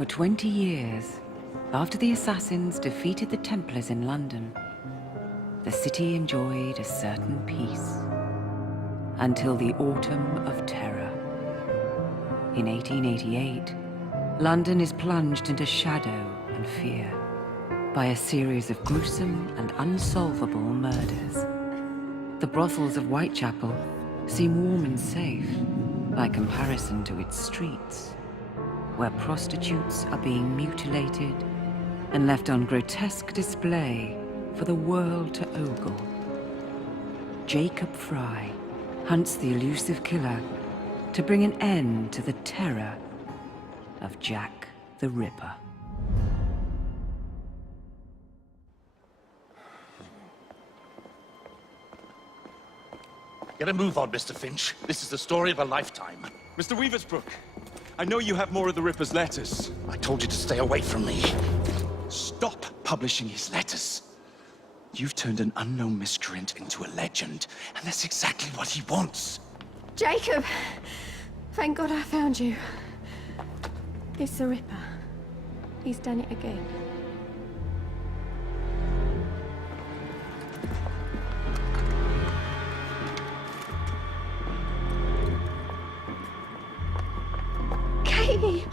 For 20 years, after the assassins defeated the Templars in London, the city enjoyed a certain peace. Until the Autumn of Terror. In 1888, London is plunged into shadow and fear by a series of gruesome and unsolvable murders. The brothels of Whitechapel seem warm and safe by comparison to its streets, where prostitutes are being mutilated and left on grotesque display for the world to ogle. Jacob Fry hunts the elusive killer to bring an end to the terror of Jack the Ripper. Get a move on, Mr. Finch. This is the story of a lifetime. Mr. Weaversbrook, I know you have more of the Ripper's letters. I told you to stay away from me. Stop publishing his letters. You've turned an unknown miscreant into a legend, and that's exactly what he wants. Jacob! Thank God I found you. It's the Ripper. He's done it again. Katie!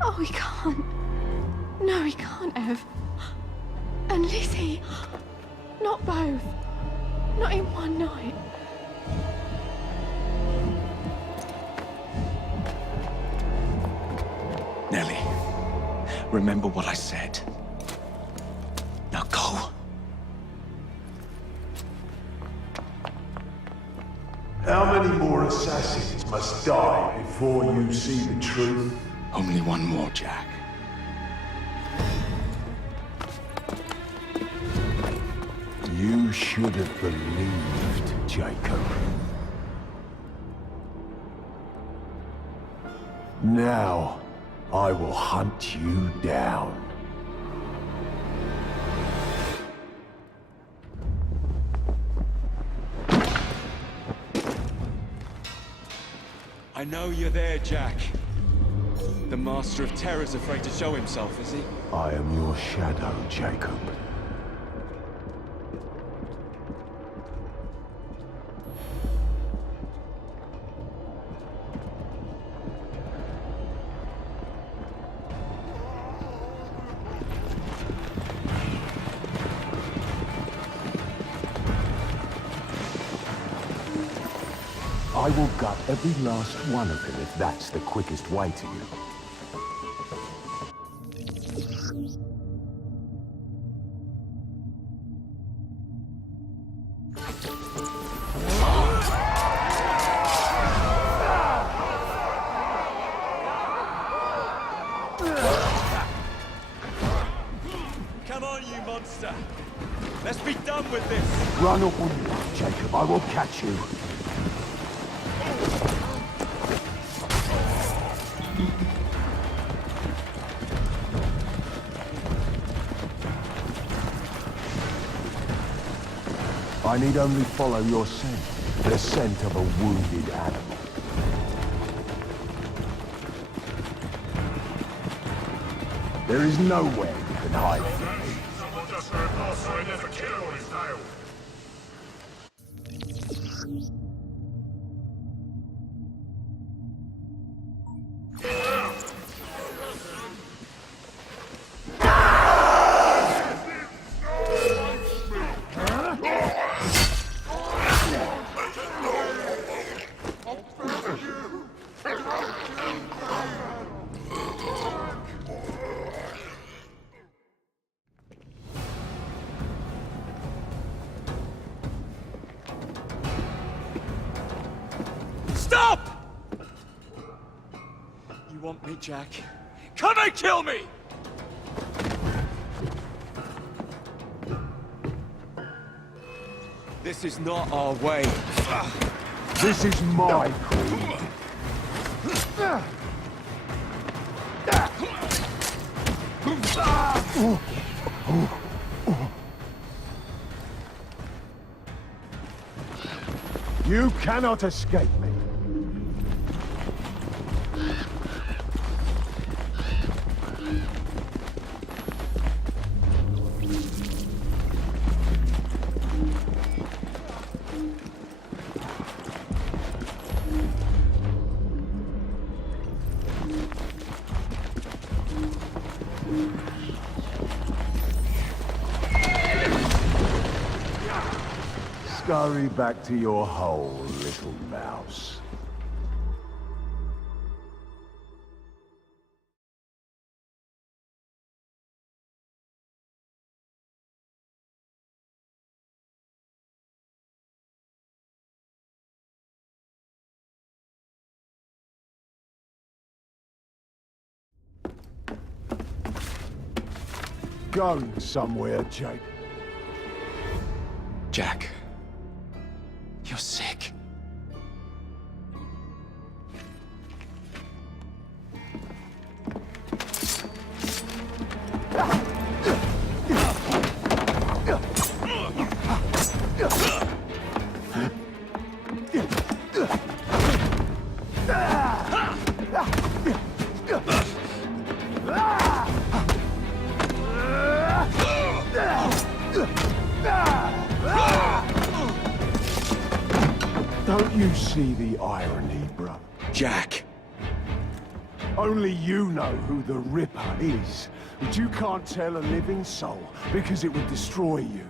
Oh, he can't. No, he can't have. And Lizzie. Not both. Not in one night. Nellie, remember what I said. Now go. How many more assassins must die before you see the truth? Only one more, Jack. You should have believed, Jacob. Now, I will hunt you down. I know you're there, Jack. The Master of Terror's afraid to show himself, is he? I am your shadow, Jacob. I will gut every last one of them if that's the quickest way to you. Come on, you monster! Let's be done with this! Run up on you, Jacob. I will catch you. I need only follow your scent. The scent of a wounded animal. There is nowhere you can hide from me. Someone just heard boss I never kill on his tail. Stop! You want me, Jack? Come and kill me! This is not our way. This is my creed. You cannot escape me. Scurry back to your hole, little mouse. Going somewhere, Jake. Jack, you're sick. Don't you see the irony, bro? Jack. Only you know who the Ripper is, but you can't tell a living soul because it would destroy you.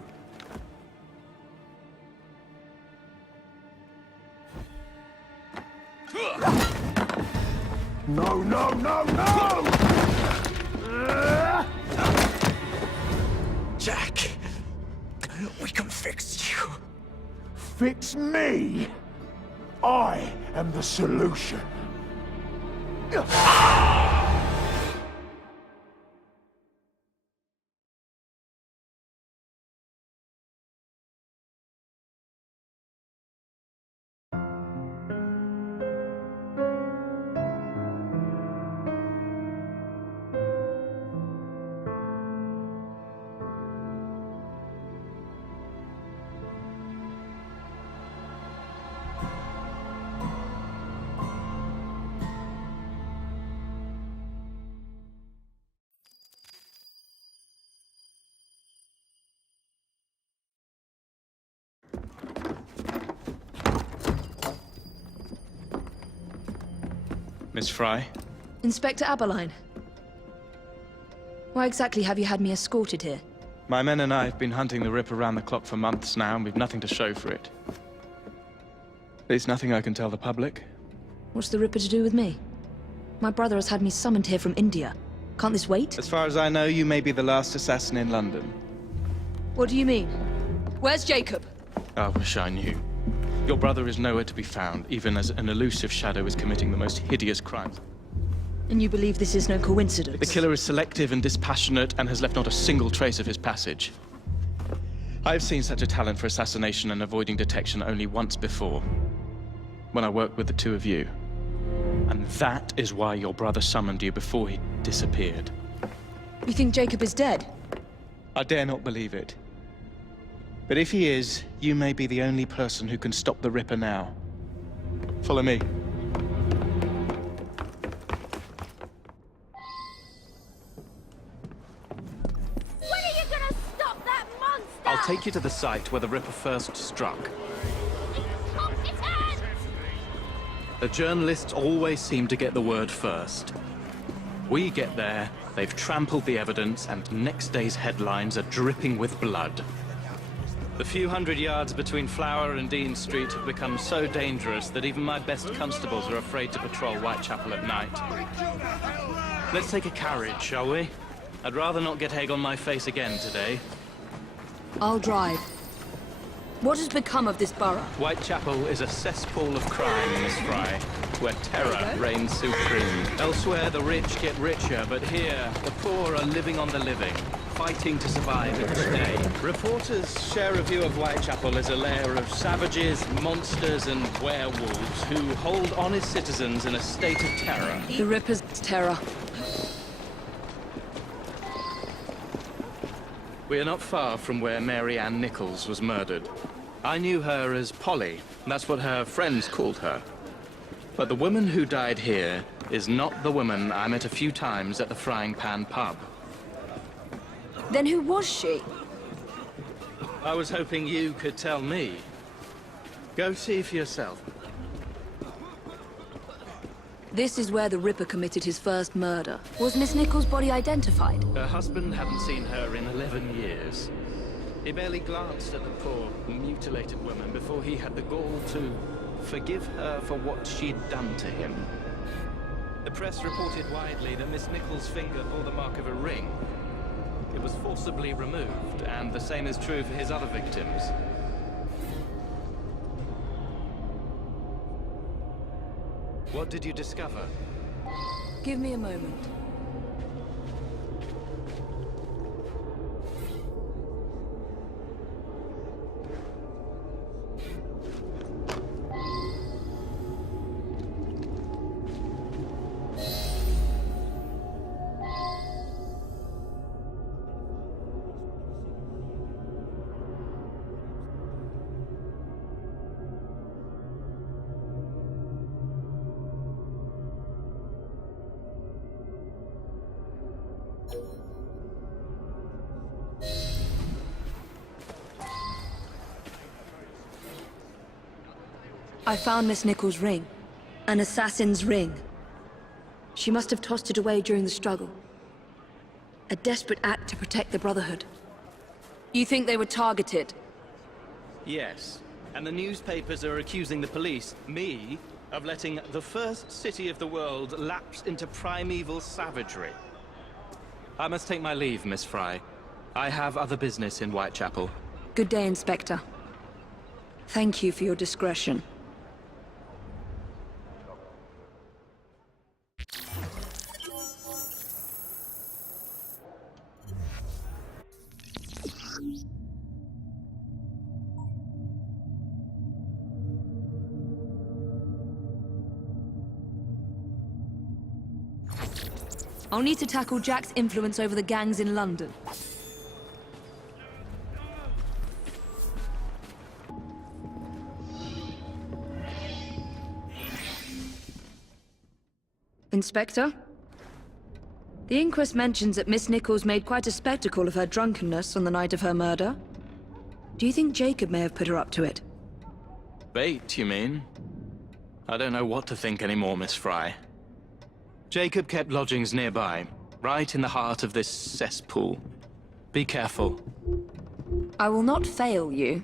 No, no, no, no! Jack, we can fix you. Fix me? I am the solution. Miss Fry? Inspector Aberline. Why exactly have you had me escorted here? My men and I have been hunting the Ripper around the clock for months now, and we've nothing to show for it. There's nothing I can tell the public. What's the Ripper to do with me? My brother has had me summoned here from India. Can't this wait? As far as I know, you may be the last assassin in London. What do you mean? Where's Jacob? I wish I knew. Your brother is nowhere to be found, even as an elusive shadow is committing the most hideous crimes. And you believe this is no coincidence? The killer is selective and dispassionate and has left not a single trace of his passage. I've seen such a talent for assassination and avoiding detection only once before, when I worked with the two of you. And that is why your brother summoned you before he disappeared. You think Jacob is dead? I dare not believe it. But if he is, you may be the only person who can stop the Ripper now. Follow me. When are you gonna stop that monster? I'll take you to the site where the Ripper first struck. Incompetent! The journalists always seem to get the word first. We get there, they've trampled the evidence, and next day's headlines are dripping with blood. The few hundred yards between Flower and Dean Street have become so dangerous that even my best constables are afraid to patrol Whitechapel at night. Let's take a carriage, shall we? I'd rather not get egg on my face again today. I'll drive. What has become of this borough? Whitechapel is a cesspool of crime, Miss Fry, where terror reigns supreme. Elsewhere, the rich get richer, but here, the poor are living on the living, fighting to survive each day. Reporters share a view of Whitechapel as a lair of savages, monsters, and werewolves who hold honest citizens in a state of terror. The Ripper's terror. We are not far from where Mary Ann Nichols was murdered. I knew her as Polly. That's what her friends called her. But the woman who died here is not the woman I met a few times at the Frying Pan pub. Then who was she? I was hoping you could tell me. Go see for yourself. This is where the Ripper committed his first murder. Was Miss Nichols' body identified? Her husband hadn't seen her in 11 years. He barely glanced at the poor, mutilated woman before he had the gall to forgive her for what she'd done to him. The press reported widely that Miss Nichols' finger bore the mark of a ring. It was forcibly removed, and the same is true for his other victims. What did you discover? Give me a moment. I found Miss Nichols' ring. An assassin's ring. She must have tossed it away during the struggle. A desperate act to protect the Brotherhood. You think they were targeted? Yes. And the newspapers are accusing the police, me, of letting the first city of the world lapse into primeval savagery. I must take my leave, Miss Fry. I have other business in Whitechapel. Good day, Inspector. Thank you for your discretion. I'll need to tackle Jack's influence over the gangs in London. Inspector? The inquest mentions that Miss Nichols made quite a spectacle of her drunkenness on the night of her murder. Do you think Jacob may have put her up to it? Bait, you mean? I don't know what to think anymore, Miss Fry. Jacob kept lodgings nearby, right in the heart of this cesspool. Be careful. I will not fail you.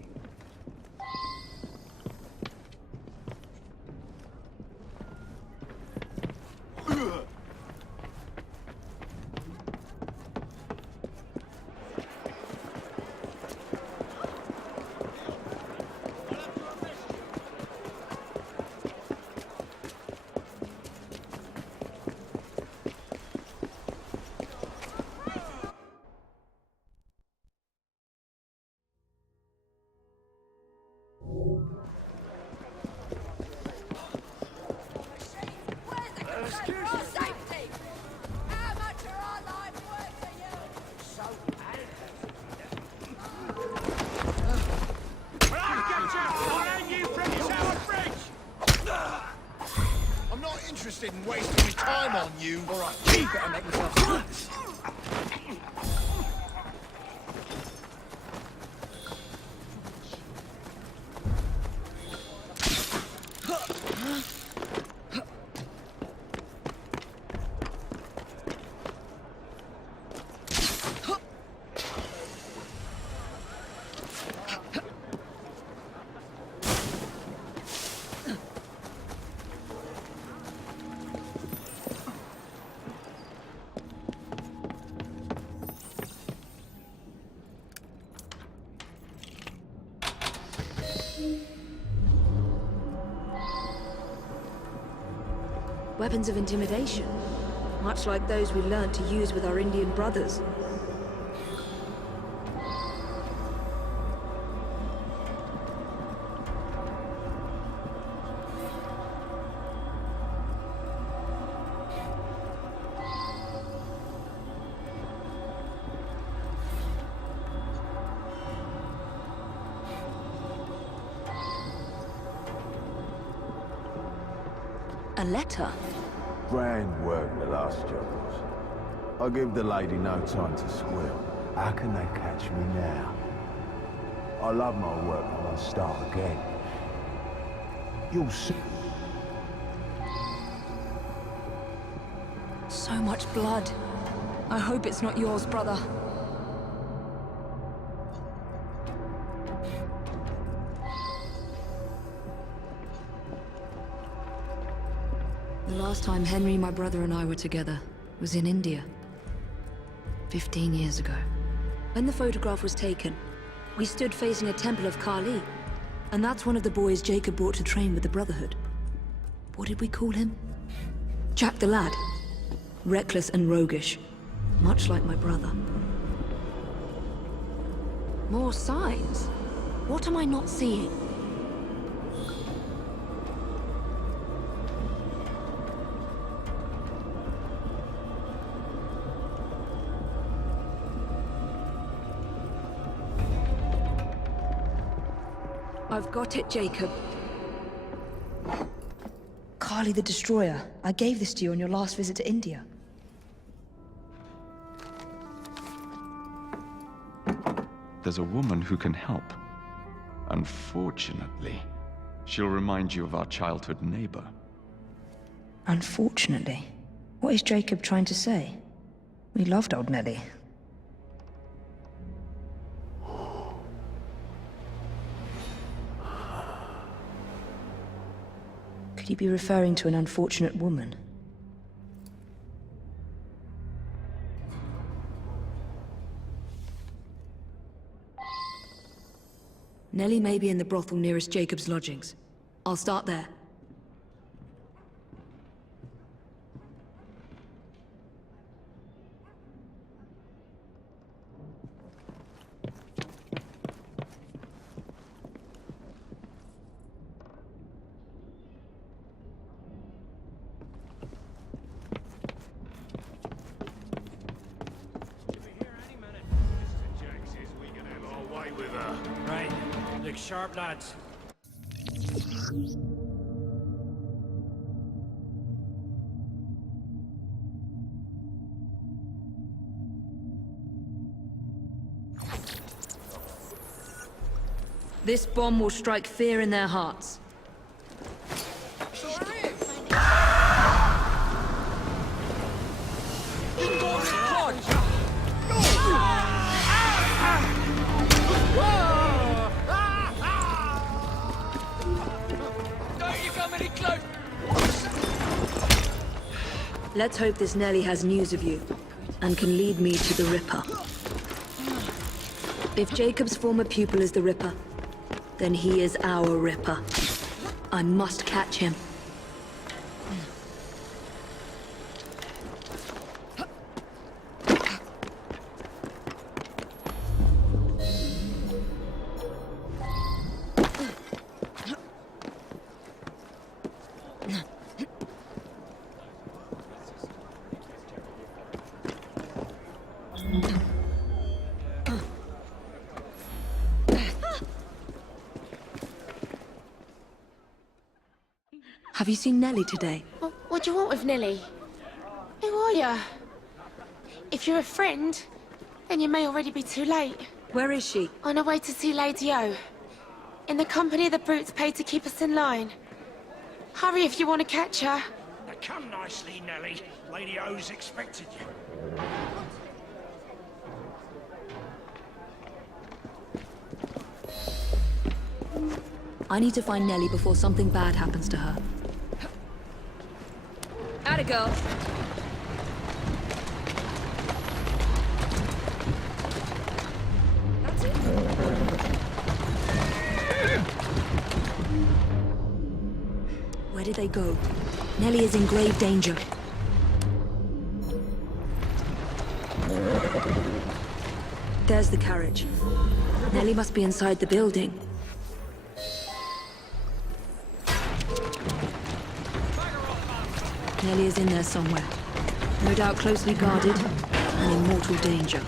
I'm not interested in wasting my time on you. All right, you better make yourself. Weapons of intimidation, much like those we learned to use with our Indian brothers. A letter? Grand work the last job was. I give the lady no time to squeal. How can they catch me now? I love my work and I'll start again. You'll see. So much blood. I hope it's not yours, brother. The last time Henry, my brother, and I were together was in India. 15 years ago. When the photograph was taken, we stood facing a temple of Kali. And that's one of the boys Jacob brought to train with the Brotherhood. What did we call him? Jack the Lad. Reckless and roguish. Much like my brother. More signs? What am I not seeing? I've got it, Jacob. Kali the Destroyer. I gave this to you on your last visit to India. There's a woman who can help. Unfortunately, she'll remind you of our childhood neighbor. Unfortunately? What is Jacob trying to say? We loved old Nellie. Could he be referring to an unfortunate woman? Nellie may be in the brothel nearest Jacob's lodgings. I'll start there. Right. Look sharp, lads. This bomb will strike fear in their hearts. Let's hope this Nellie has news of you, and can lead me to the Ripper. If Jacob's former pupil is the Ripper, then he is our Ripper. I must catch him. Have you seen Nellie today? What do you want with Nellie? Who are you? If you're a friend, then you may already be too late. Where is she? On her way to see Lady O. In the company of the brutes paid to keep us in line. Hurry if you want to catch her. Now come nicely, Nellie. Lady O's expected you. I need to find Nellie before something bad happens to her. Atta girl. That's it. Where did they go? Nellie is in grave danger. There's the carriage. Nellie must be inside the building. Nellie is in there somewhere. No doubt closely guarded and in mortal danger.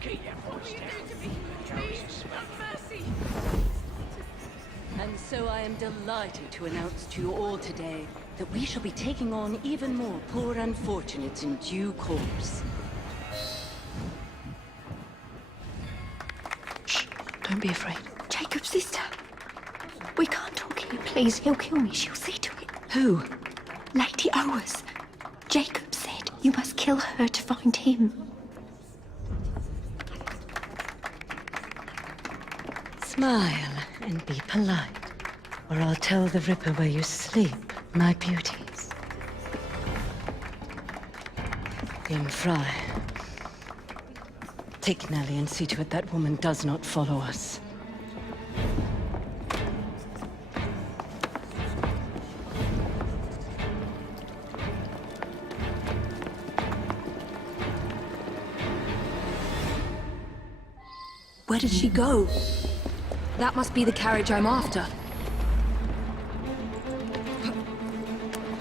Keep your voice down. And so I am delighted to announce to you all today that we shall be taking on even more poor unfortunates in due course. Shh, don't be afraid. Jacob's sister. We can't talk here, please. He'll kill me. She'll see to it. Who? Lady Owers. Jacob said you must kill her to find him. Smile and be polite, or I'll tell the Ripper where you sleep, my beauties. Young Fry, take Nellie and see to it that woman does not follow us. Where did she go? That must be the carriage I'm after.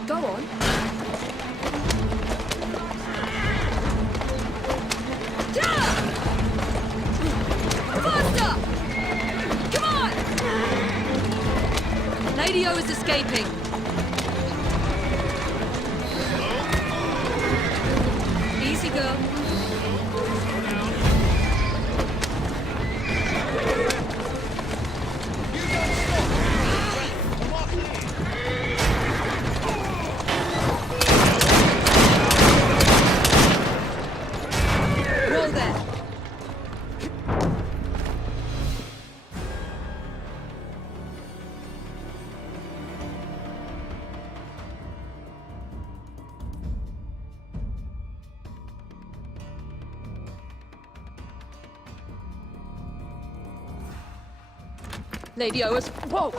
Go on. Faster! Come on! Lady O is escaping. Easy, girl. Lady Owers. Whoa!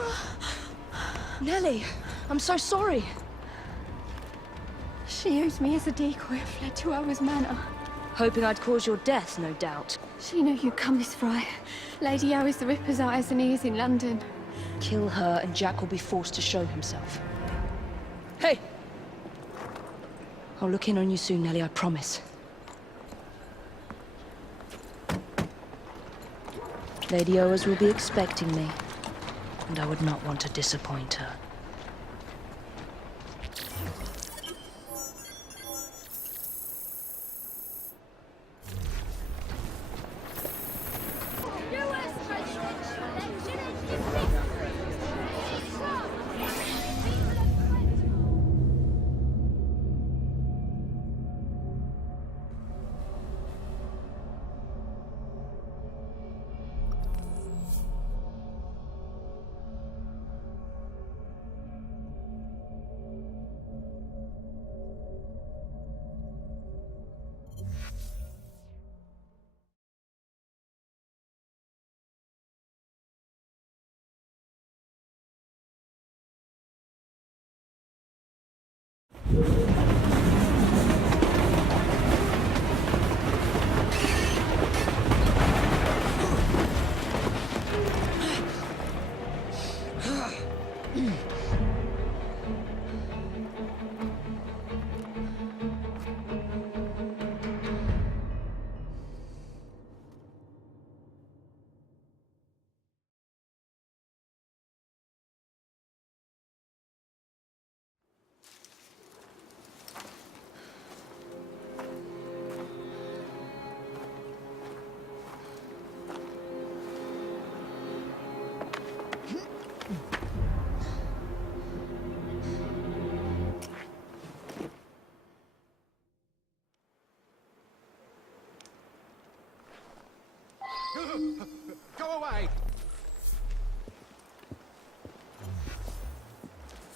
Nellie, I'm so sorry. She used me as a decoy and fled to Owers Manor. Hoping I'd cause your death, no doubt. She knew you'd come, Miss Fry. Lady O is the Ripper's eyes and ears in London. Kill her and Jack will be forced to show himself. Hey! I'll look in on you soon, Nellie, I promise. Lady Owers will be expecting me, and I would not want to disappoint her. Go away!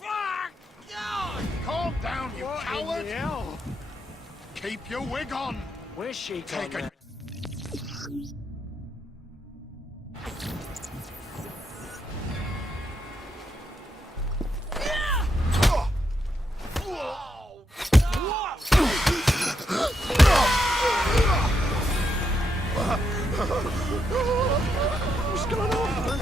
Fuck! God! Calm down, you coward! Hell? Keep your wig on! Where's she Take gone? a... What's going on?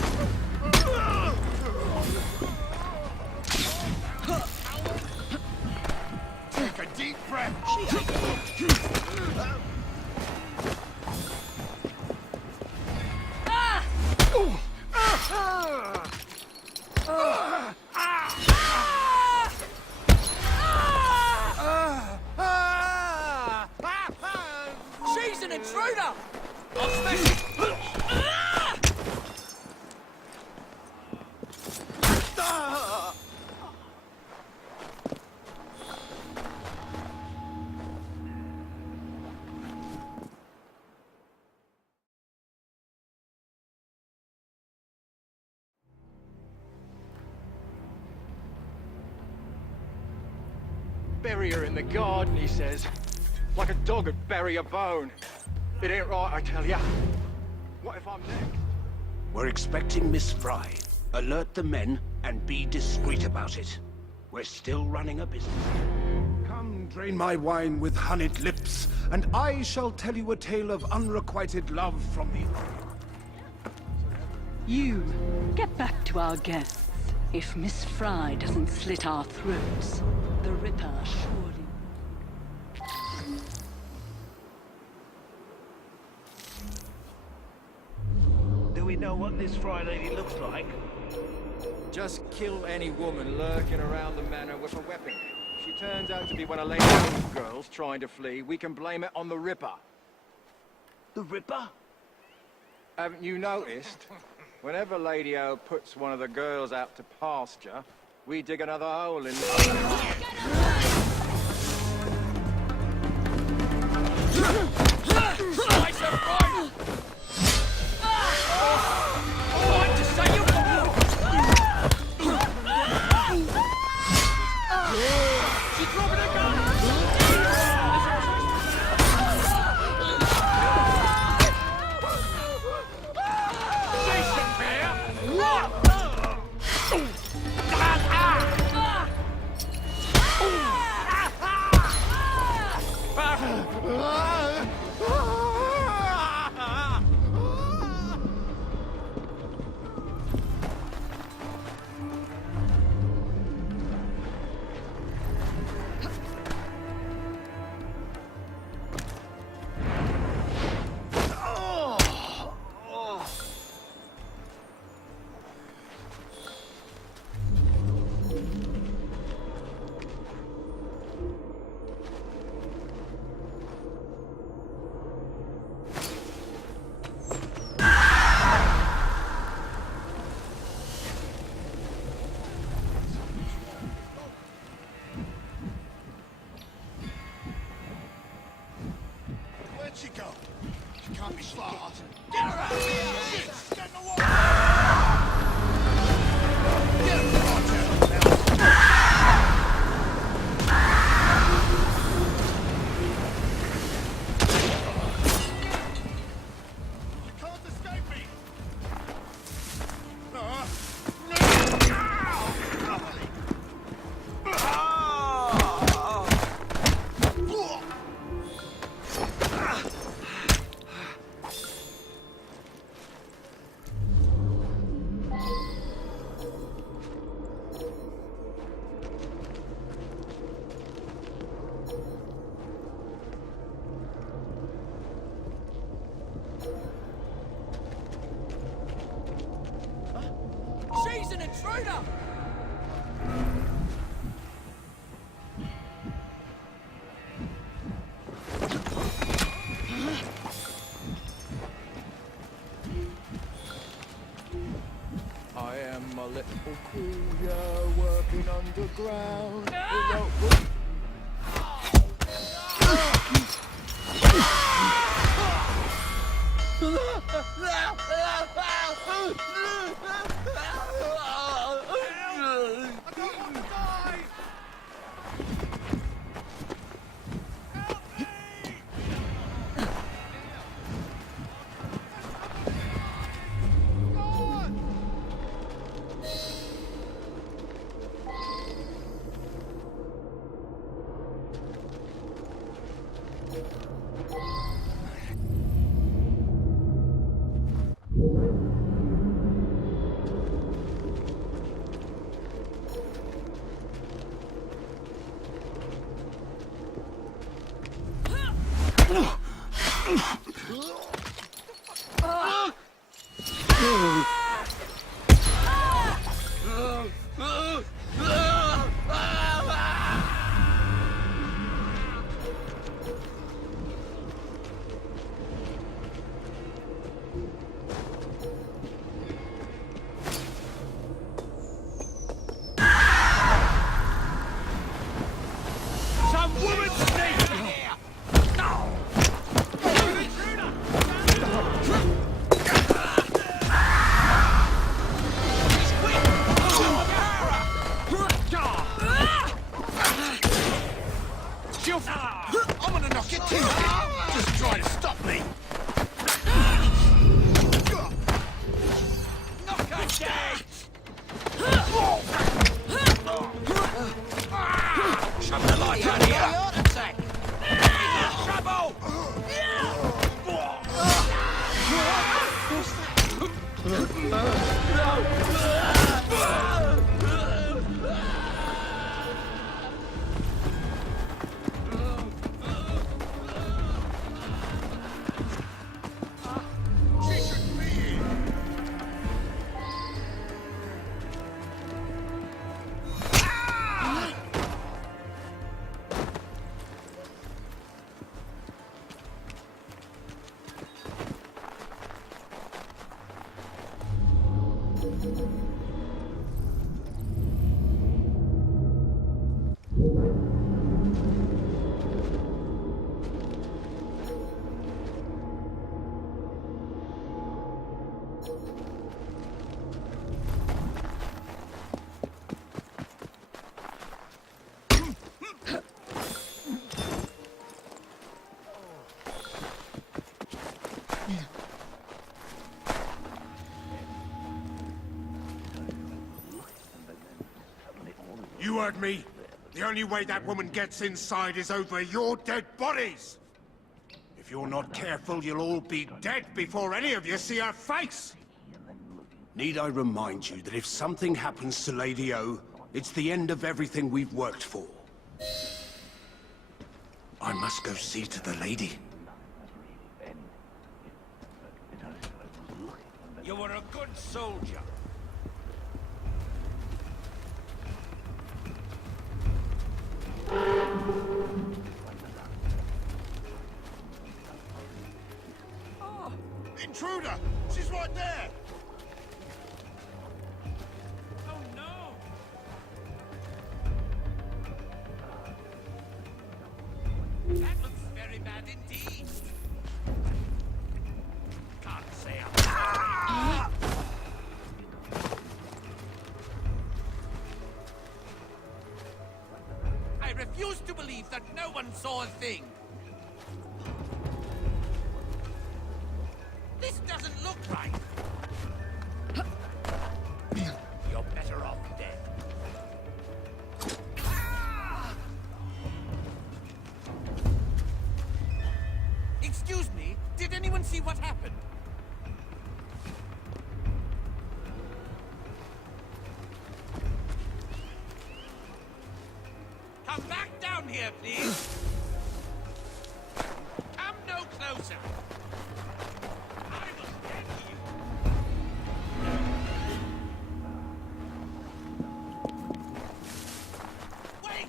Take a deep breath! She's an intruder! I'll smash it! Bury her in the garden, he says. Like a dog would bury a bone. It ain't right, I tell ya. What if I'm next? We're expecting Miss Fry. Alert the men and be discreet about it. We're still running a business. Come, drain my wine with honeyed lips, and I shall tell you a tale of unrequited love from the... You, get back to our guests. If Miss Fry doesn't slit our throats, the Ripper surely... Do we know what this Fry lady looks like? Just kill any woman lurking around the manor with a weapon. If she turns out to be one of Lady O's girls trying to flee, we can blame it on the Ripper. The Ripper? Haven't you noticed? Whenever Lady O puts one of the girls out to pasture, we dig another hole in... Slice her right! Like to say you... She's dropping a gun! Decent bear! Where'd she go? She can't be far. Get her out of here! Get in the water! Get her in the water! You can't escape me! She's an intruder! I am a little courier working underground. I don't want to die! You heard me. The only way that woman gets inside is over your dead bodies. If you're not careful, you'll all be dead before any of you see her face. Need I remind you that if something happens to Lady O, it's the end of everything we've worked for. I must go see to the lady. You were a good soldier. Oh, intruder! She's right there! Oh no! That looks very bad indeed. Can't say I'm sorry. I refuse to believe that no one saw a thing. This doesn't look right. You're better off dead. Excuse me, did anyone see what happened? Come back down here, please. Come no closer. I will get you. Wait!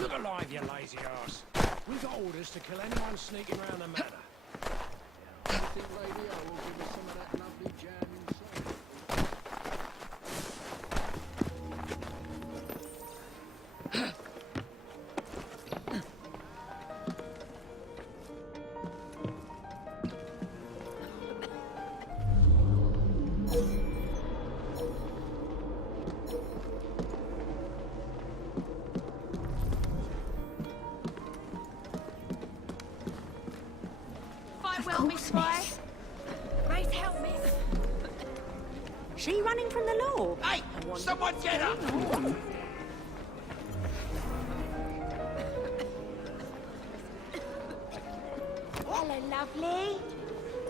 Look alive, you lazy arse. We've got orders to kill anyone sneaking around the manor. I think Lady O will give us some of that lovely jam inside. Fight well, Miss Fry. Raise help, miss. She running from the law? Hey! Someone get her! Hello, lovely.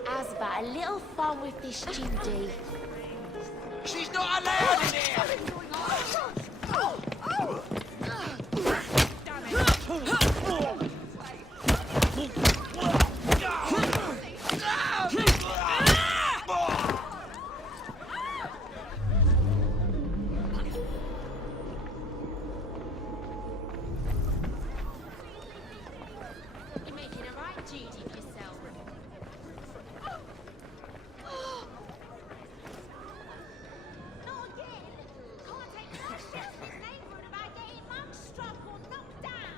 How's about a little fun with this Judy? She's not allowed in here! You're making a right Judy of yourself. Not again. Can't take no shit from his neighbourhood about getting mum struck or knocked down.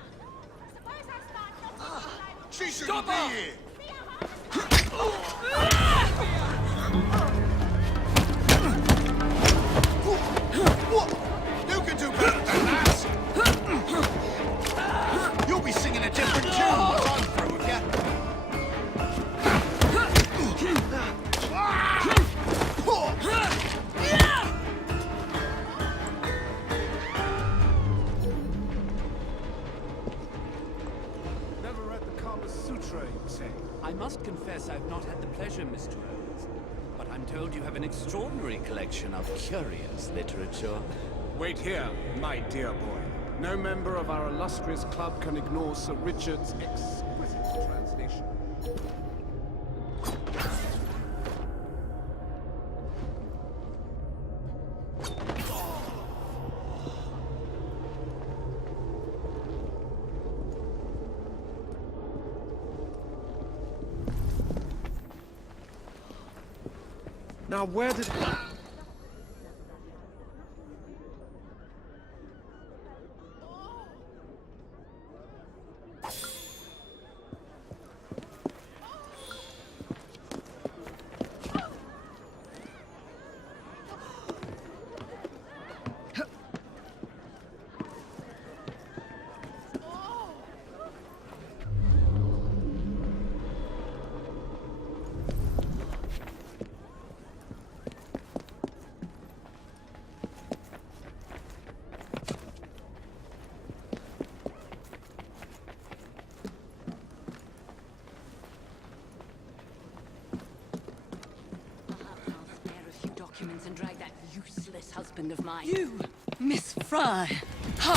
Suppose I start knocking She shouldn't be here! What? You can do better than that! You'll be singing a different tune once I'm through with you. Never read the Kama Sutra intrigues, eh? I must confess I've not had the pleasure, Mr. Rose. But I'm told you have an extraordinary collection of curious literature. Wait here, my dear boy. No member of our illustrious club can ignore Sir Richard's exquisite translation. Now, where did... And drag that useless husband of mine. You, Miss Fry. How...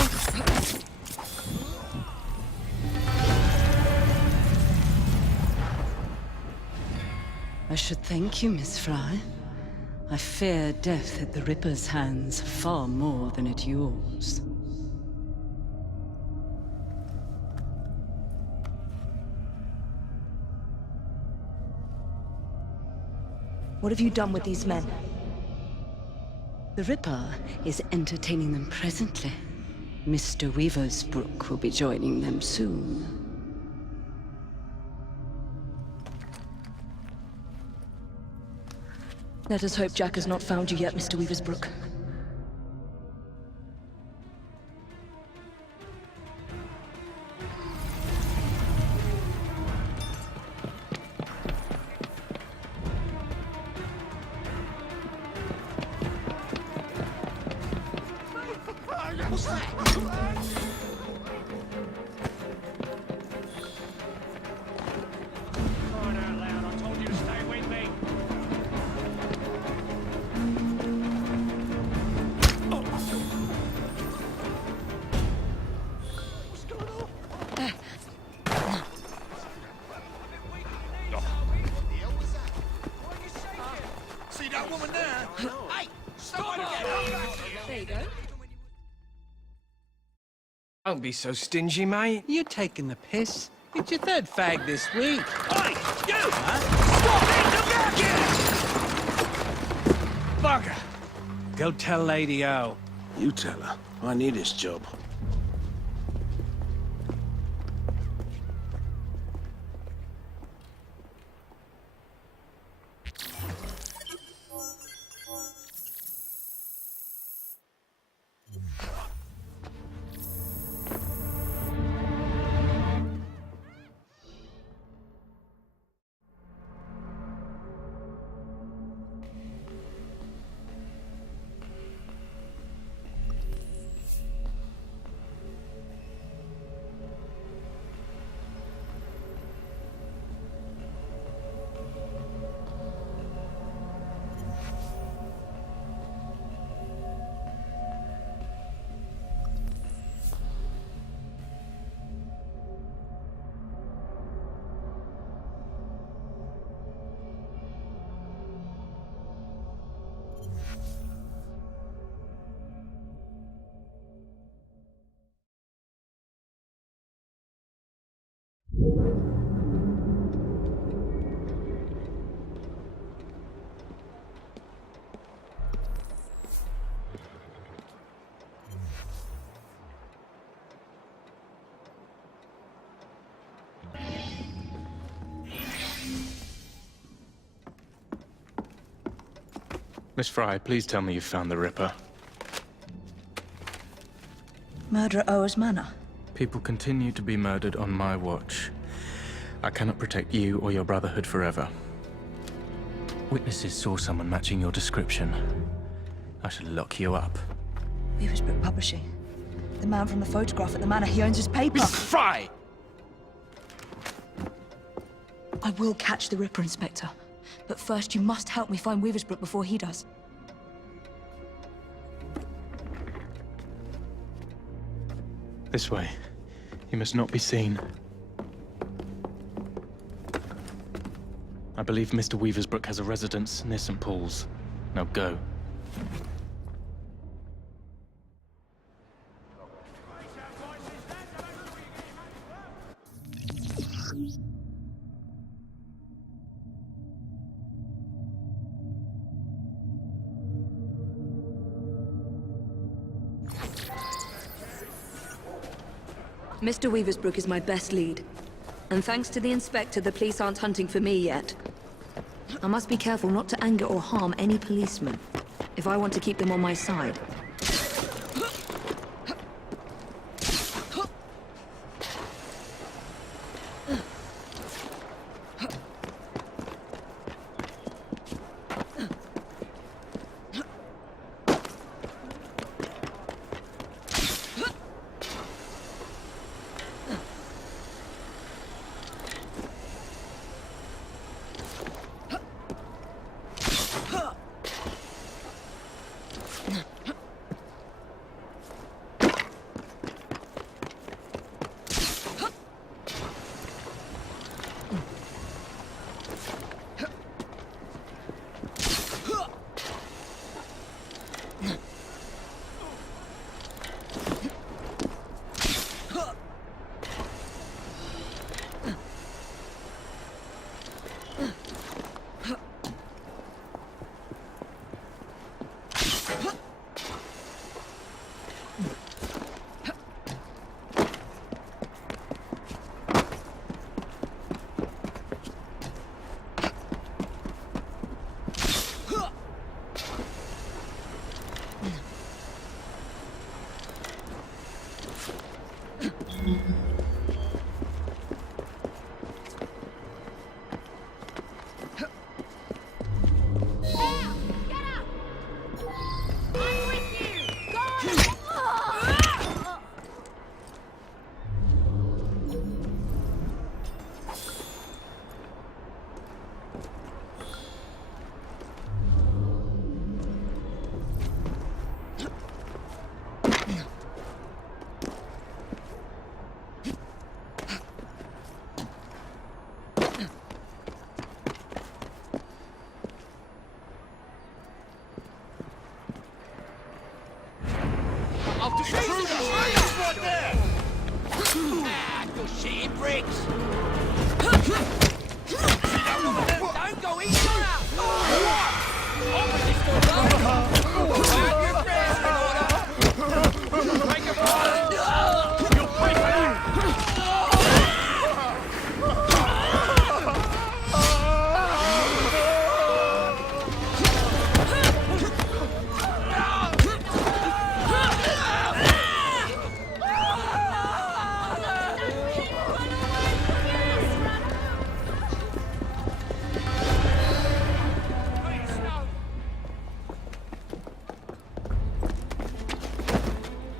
I should thank you, Miss Fry. I fear death at the Ripper's hands far more than at yours. What have you done with these men? The Ripper is entertaining them presently. Mr. Weaversbrook will be joining them soon. Let us hope Jack has not found you yet, Mr. Weaversbrook. See that woman there? Hey, stop it! There you go. Don't be so stingy, mate. You're taking the piss. It's your third fag this week. Oi, you! Huh? Stop it! Bugger! Go tell Lady O. You tell her. I need this job. Miss Fry, please tell me you found the Ripper. Murder at Oa's Manor. People continue to be murdered on my watch. I cannot protect you or your Brotherhood forever. Witnesses saw someone matching your description. I shall lock you up. Weaversbrook Publishing. The man from the photograph at the manor, he owns his paper. Miss Fry! I will catch the Ripper, Inspector. But first, you must help me find Weaversbrook before he does. This way. He must not be seen. I believe Mr. Weaversbrook has a residence near St. Paul's. Now go. Mr. Weaversbrook is my best lead. And thanks to the Inspector, the police aren't hunting for me yet. I must be careful not to anger or harm any policemen, if I want to keep them on my side.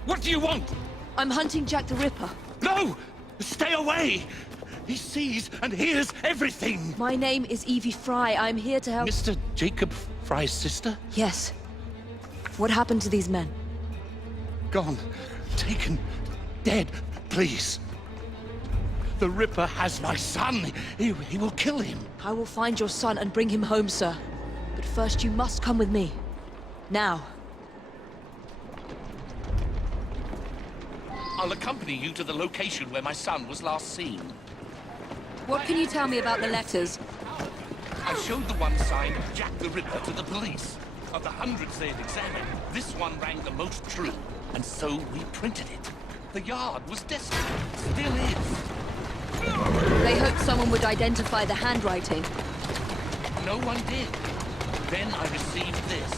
What do you want? I'm hunting Jack the Ripper. No! Stay away! He sees and hears everything! My name is Evie Fry. I'm here to help... Mr. Jacob Fry's sister? Yes. What happened to these men? Gone. Taken. Dead. Please. The Ripper has my son. He will kill him. I will find your son and bring him home, sir. But first you must come with me. Now. I'll accompany you to the location where my son was last seen. What can you tell me about the letters? I showed the one signed Jack the Ripper to the police. Of the hundreds they had examined, this one rang the most true, and so we printed it. The Yard was desperate. Still is. They hoped someone would identify the handwriting. No one did. Then I received this.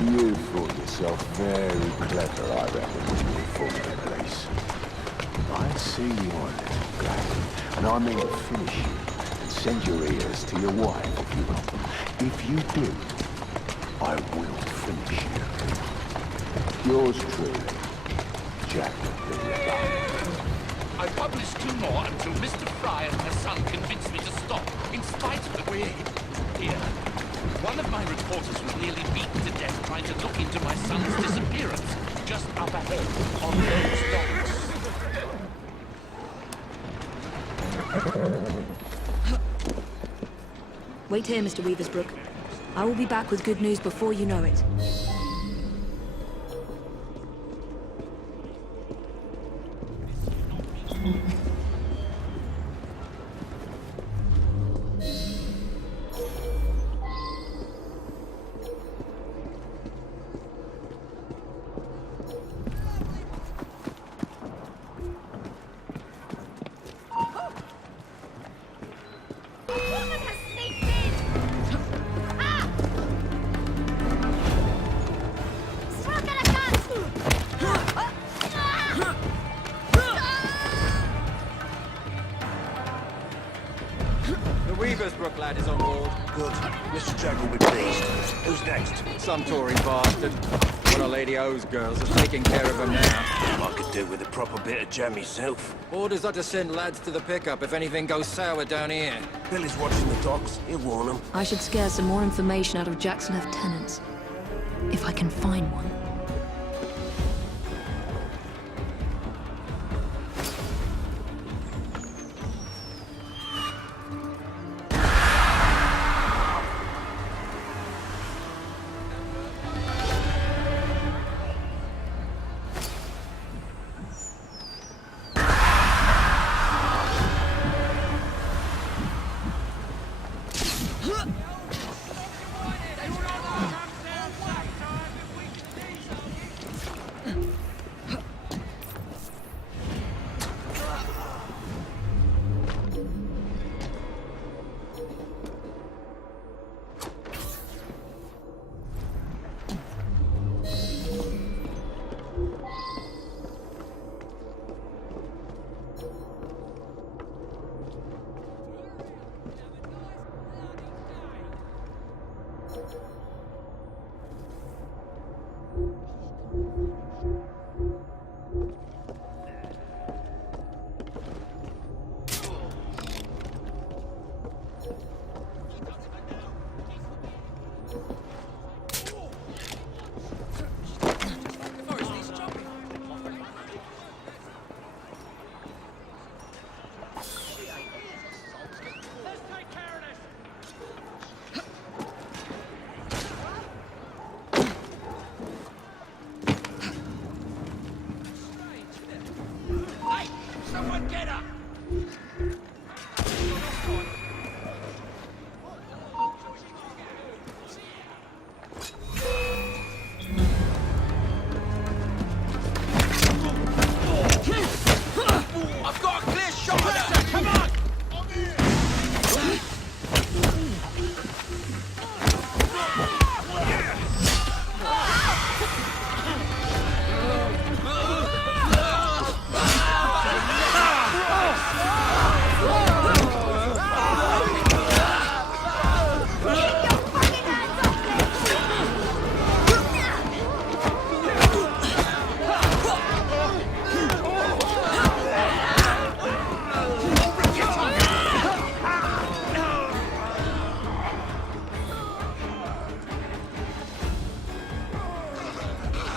You thought yourself very clever, I reckon, when you informed the police. I see you on it, Gladys, and I mean to finish you and send your ears to your wife if you will. If you do, I will finish you. Yours truly, Jack the Ripper. I published 2 more until Mr. Fry and her son convinced me to stop, in spite of the here. One of my reporters was nearly beaten to death trying to look into my son's disappearance, just up ahead, on those docks. Wait here, Mr. Weaversbrook. I will be back with good news before you know it. Weaversbrook lad is on board. Good. Mr. Jack will be pleased. Who's next? Some Tory bastard. What a lady owes girls are taking care of them now. I could do with a proper bit of jam myself. Orders are to send lads to the pickup if anything goes sour down here. Billy's watching the docks. He'll warn them. I should scare some more information out of Jack's lieutenants. If I can find one.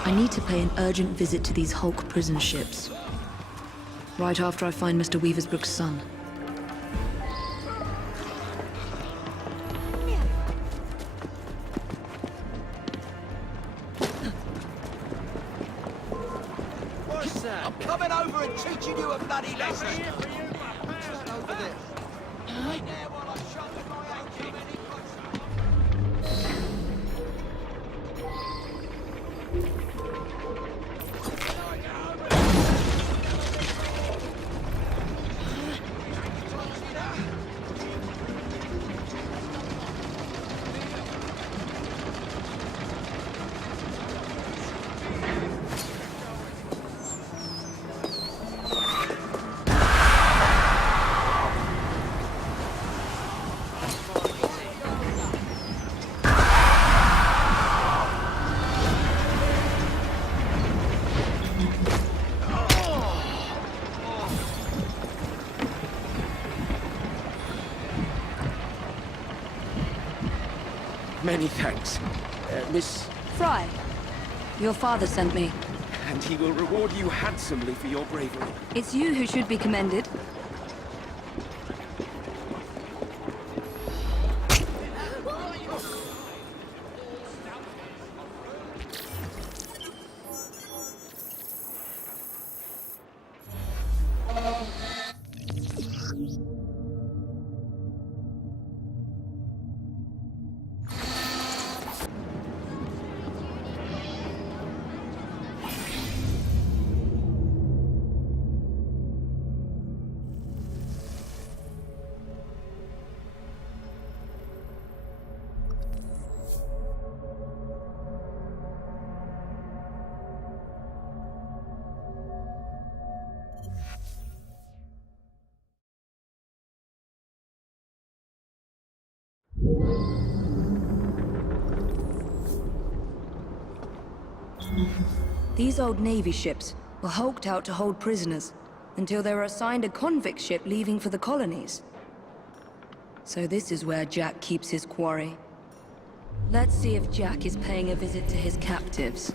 I need to pay an urgent visit to these Hulk prison ships. Right after I find Mr. Weaversbrook's son. What's that? I'm coming over and teaching you a bloody lesson. Over this. Right there while I'm shoving my angel any Many thanks. Miss... Fry, your father sent me. And he will reward you handsomely for your bravery. It's you who should be commended. These old Navy ships were hulked out to hold prisoners until they were assigned a convict ship leaving for the colonies. So this is where Jack keeps his quarry. Let's see if Jack is paying a visit to his captives.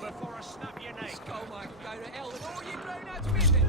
Before I snap your neck. Skull might go to hell and all you learn how to be a bit.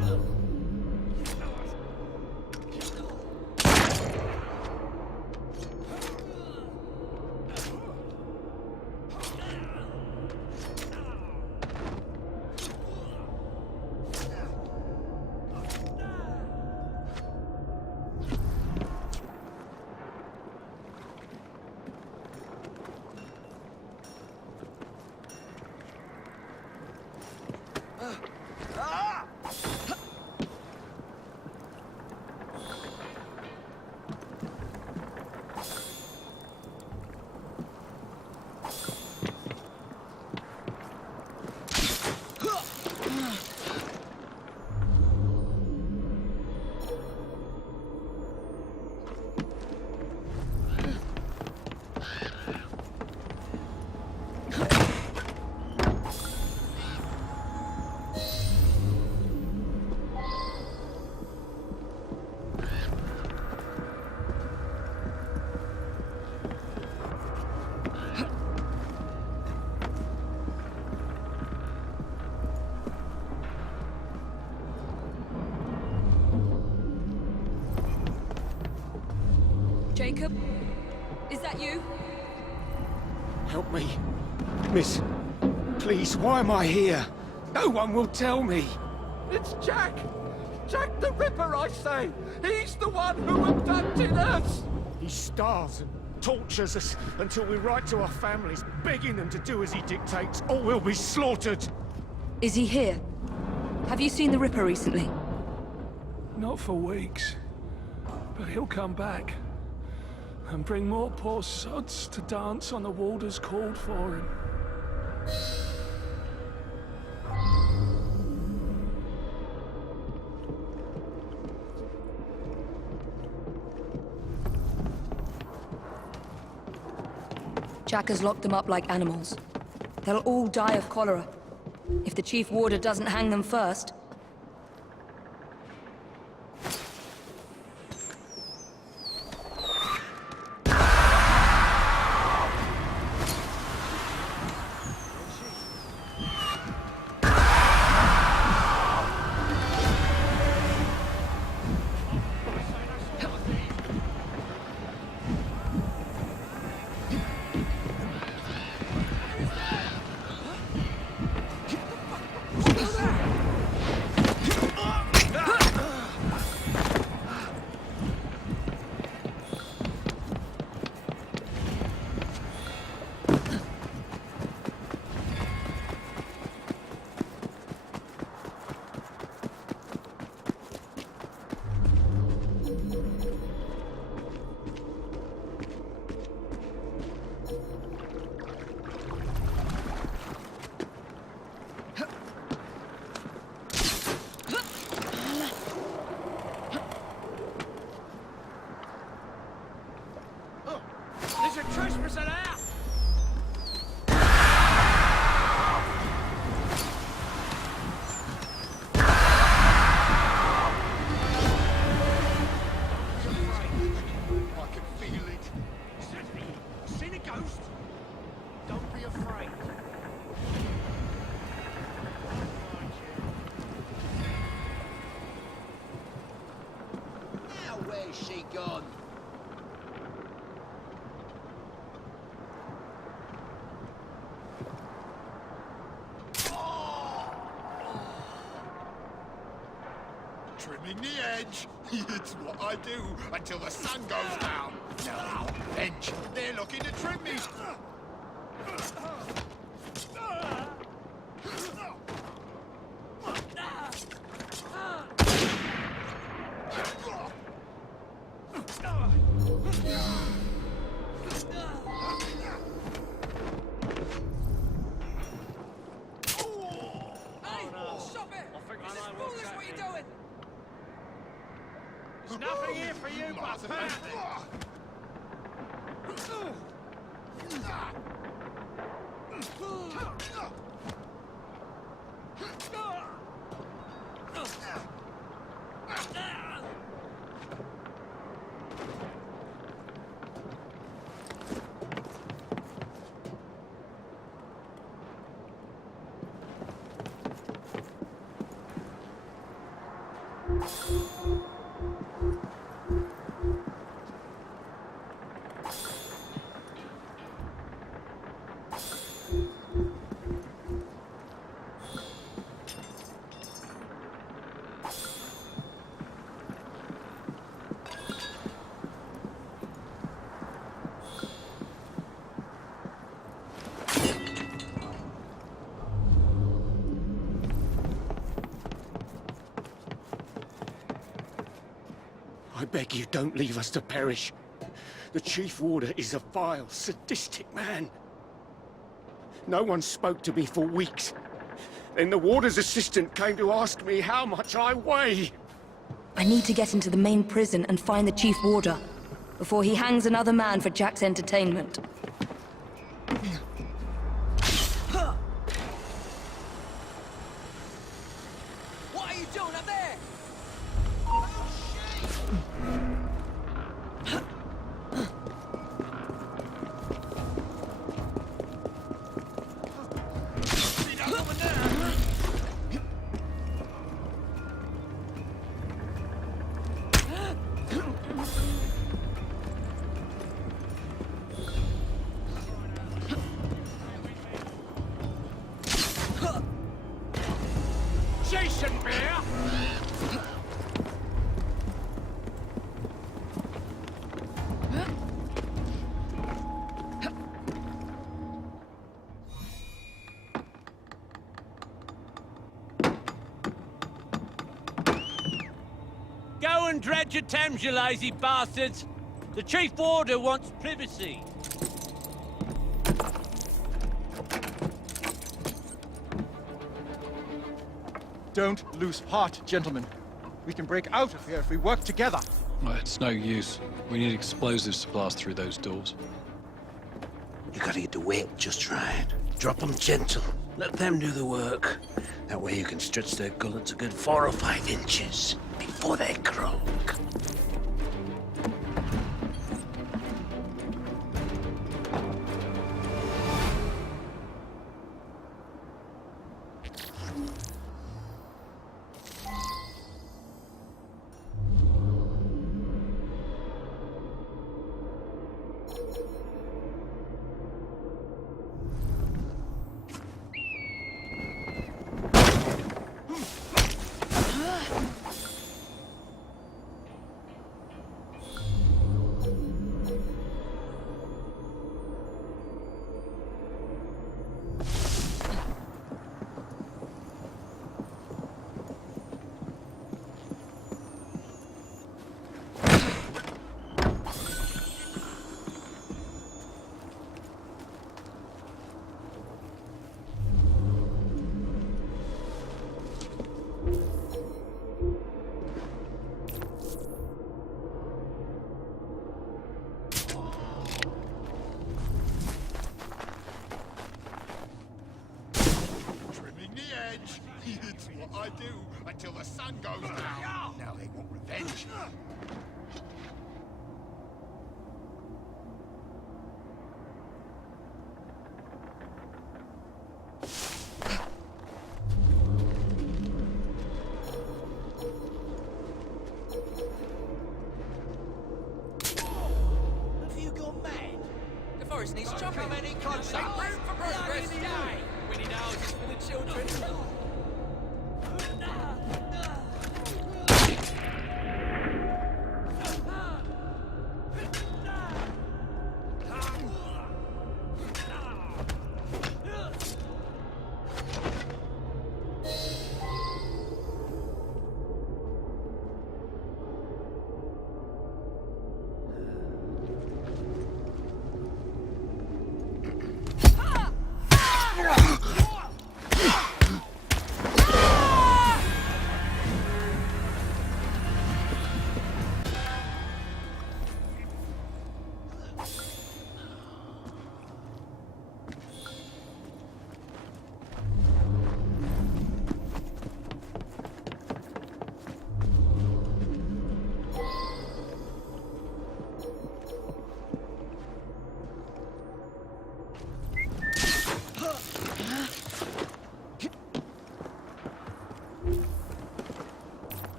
Jacob? Is that you? Help me. Miss, please, why am I here? No one will tell me. It's Jack! Jack the Ripper, I say! He's the one who abducted us! He starves and tortures us until we write to our families, begging them to do as he dictates, or we'll be slaughtered. Is he here? Have you seen the Ripper recently? Not for weeks. But he'll come back. And bring more poor sods to dance on the waters called for him. Jack has locked them up like animals. They'll all die of cholera. If the Chief Warder doesn't hang them first. Where's she gone? Trimming the edge. It's what I do until the sun goes down. Now, edge. They're looking to trim me. There's nothing here for you but panic. I beg you, don't leave us to perish. The Chief Warder is a vile, sadistic man. No one spoke to me for weeks. Then the Warder's assistant came to ask me how much I weigh. I need to get into the main prison and find the Chief Warder before he hangs another man for Jack's entertainment. What are you doing up there? Jason Bear! Go and dredge your Thames, you lazy bastards! The Chief Warder wants privacy. Don't lose heart, gentlemen. We can break out of here if we work together. Well, it's no use. We need explosives to blast through those doors. You gotta get the weight just right. Drop them gentle. Let them do the work. That way you can stretch their gullets a good 4 or 5 inches before they croak. It's what I do until the sun goes down. Now they want revenge. and he's not come any closer. Room for progress. We need houses for the children.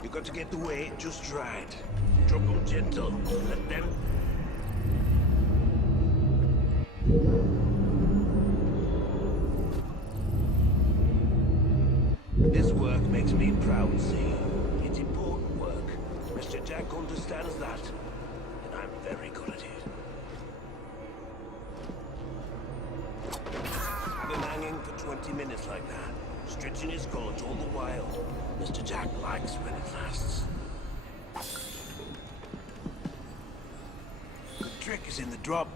You got to get the weight just right. Drop them gentle. Let them... This work makes me proud, see? It's important work. Mr. Jack understands that, and I'm very good at it. I've been hanging for 20 minutes like that, stretching his gullet all the while. Mr. Jack likes when it lasts. The trick is in the drop.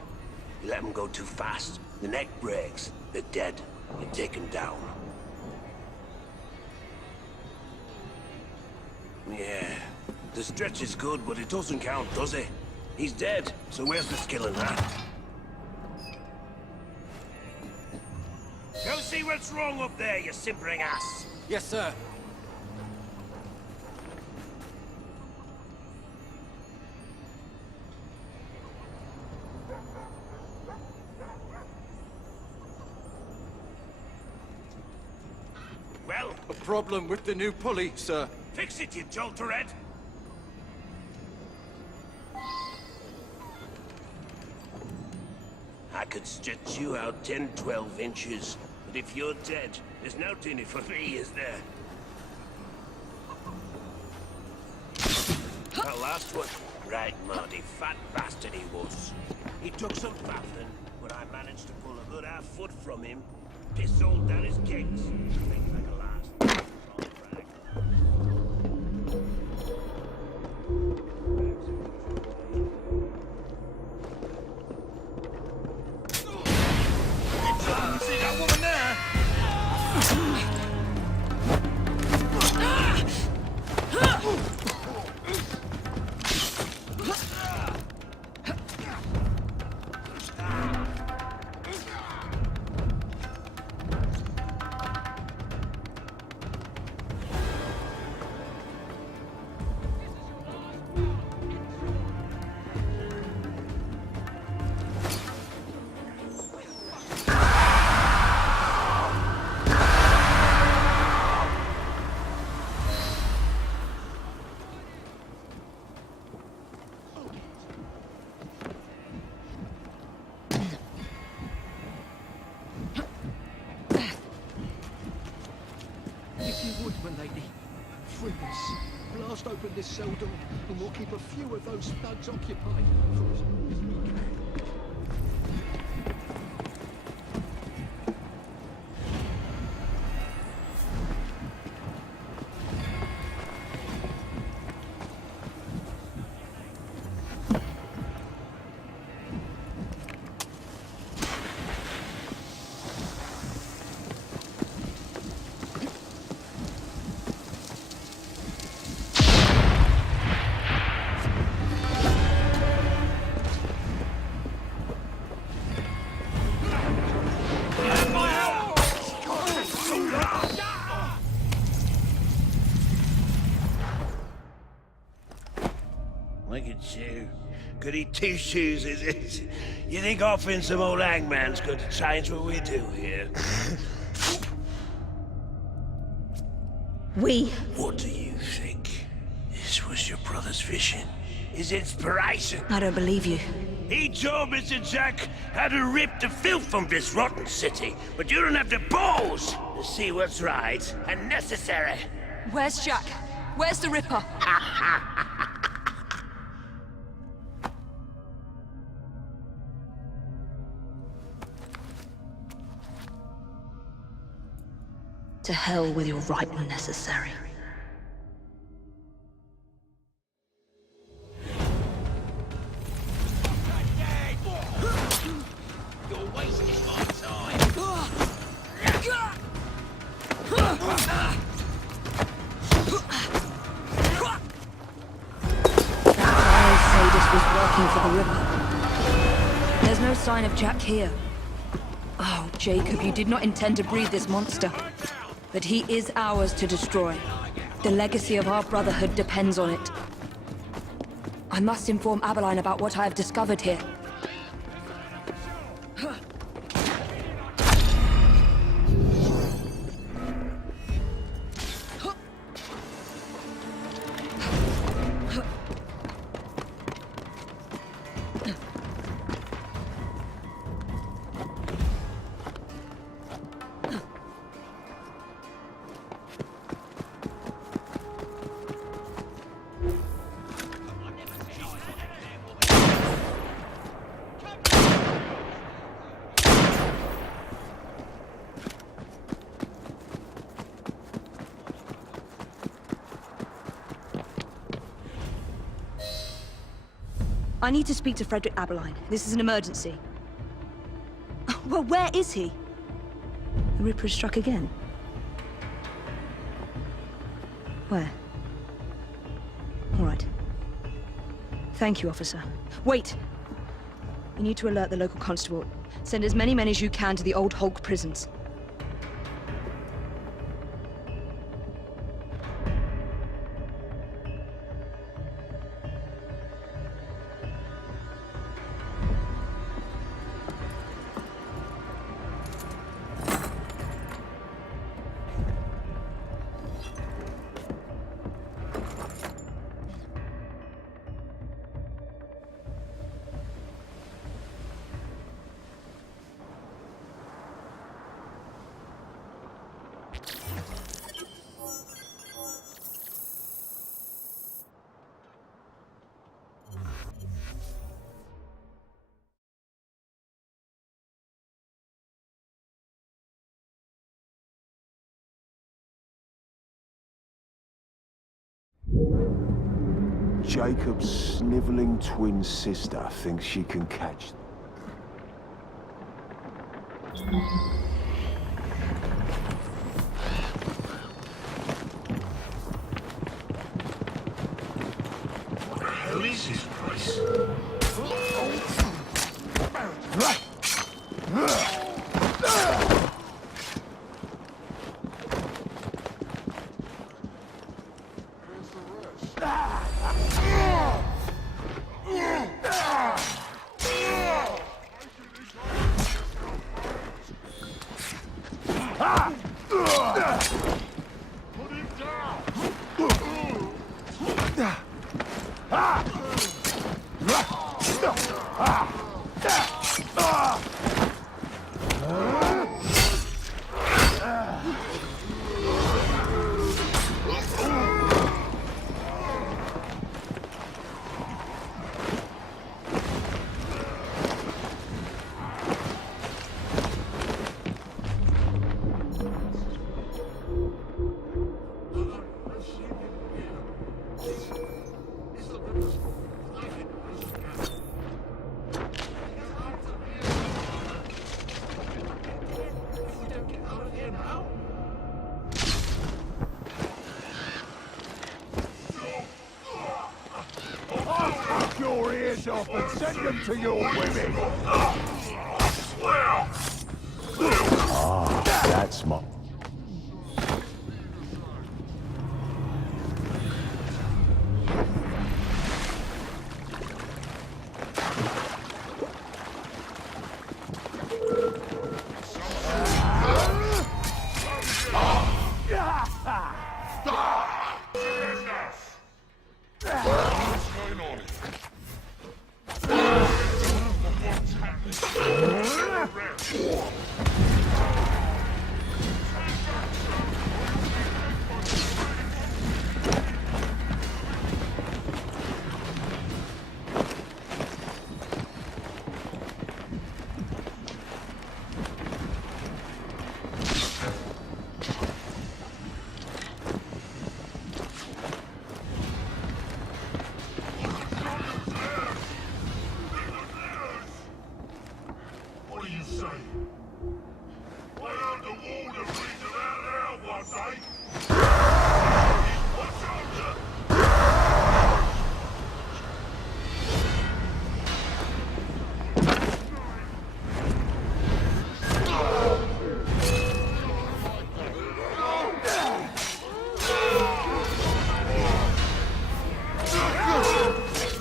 You let them go too fast, the neck breaks, they're dead, you take them down. Yeah, the stretch is good, but it doesn't count, does it? He's dead, so where's the skill in that? Go see what's wrong up there, you simpering ass! Yes, sir. Well? A problem with the new pulley, sir. Fix it, you jolterhead! I could stretch you out 10, 12 inches, but if you're dead, there's no in it for me, is there? That last one? Right, Marty, fat bastard he was. He took some faffing, but I managed to pull a good half foot from him. Pissed all down his kicks. Things like a last. See that woman there? open this cell door, and we'll keep a few of those thugs occupied for as long as we can. Look at you. Goody two-shoes, is it? You think offering some old hangman's going to change what we do here? What do you think? This was your brother's vision? His inspiration? I don't believe you. He told Mr. Jack how to rip the filth from this rotten city, but you don't have the balls to see what's right and necessary. Where's Jack? Where's the Ripper? To hell with your right and necessary. You're wasting my time. Sadist was working for the Ripper. There's no sign of Jack here. Oh, Jacob, you did not intend to breed this monster. But he is ours to destroy. The legacy of our brotherhood depends on it. I must inform Abeline about what I have discovered here. I need to speak to Frederick Abeline. This is an emergency. Well, where is he? The Ripper has struck again. Where? All right. Thank you, officer. Wait! You need to alert the local constable. Send as many men as you can to the old Hulk prisons. Jacob's sniveling twin sister thinks she can catch... What the hell is this place? and send them to your women. Ah, that's my...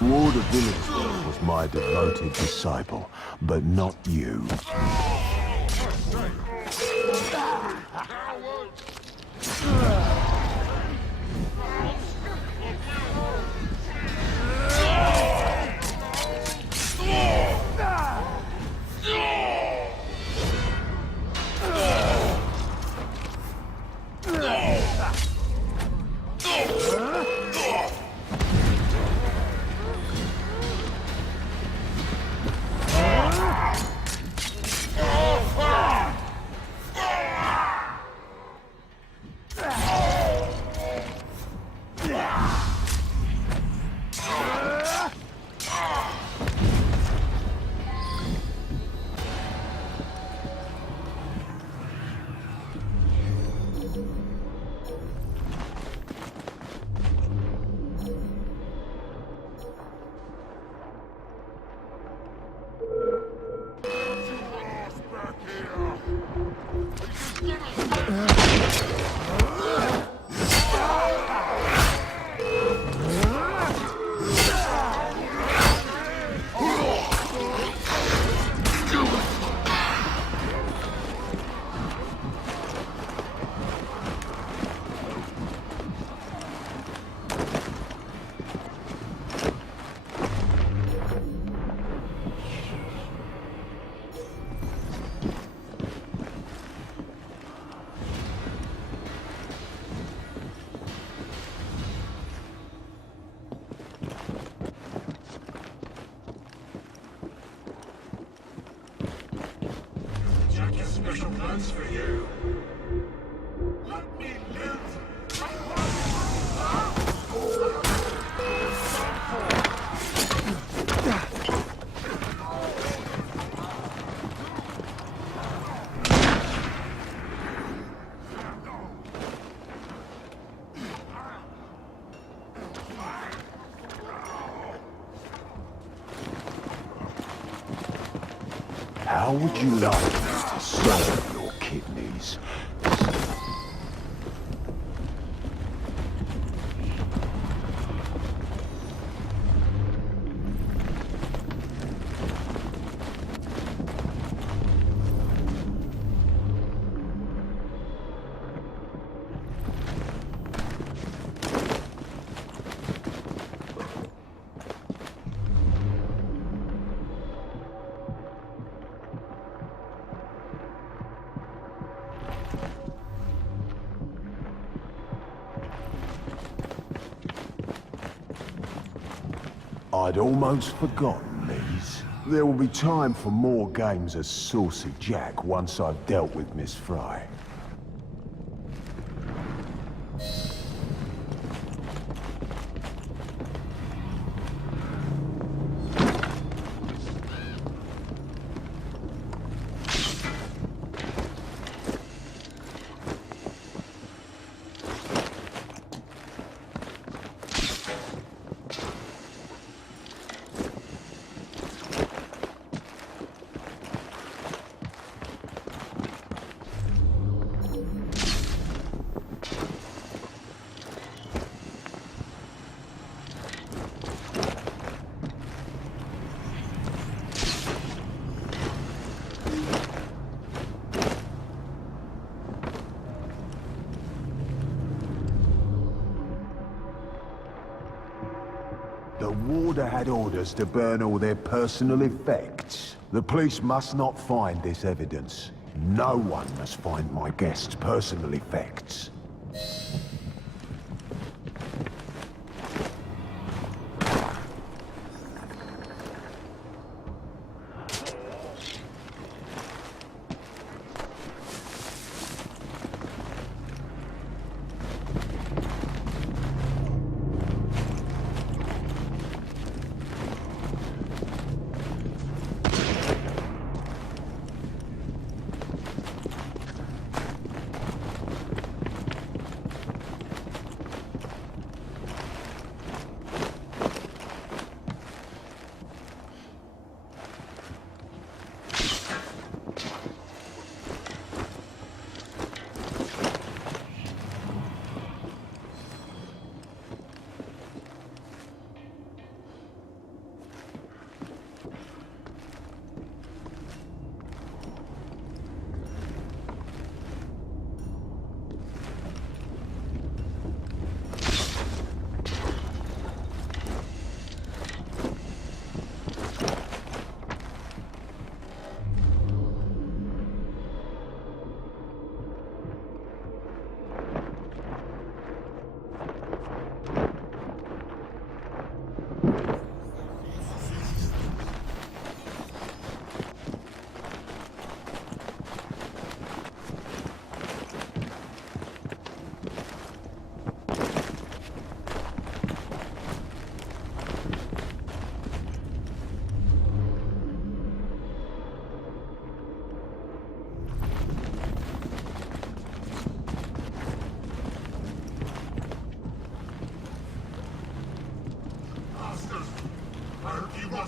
Warder Village was my devoted disciple, but not you. Special plans for you. Let me live. How would you like to serve your kidneys? I'd almost forgotten these. There will be time for more games as Saucy Jack once I've dealt with Miss Fry. Warder had orders to burn all their personal effects. The police must not find this evidence. No one must find my guest's personal effects.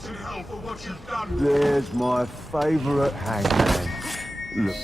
In hell for what you've done. There's my favorite hangman. Look.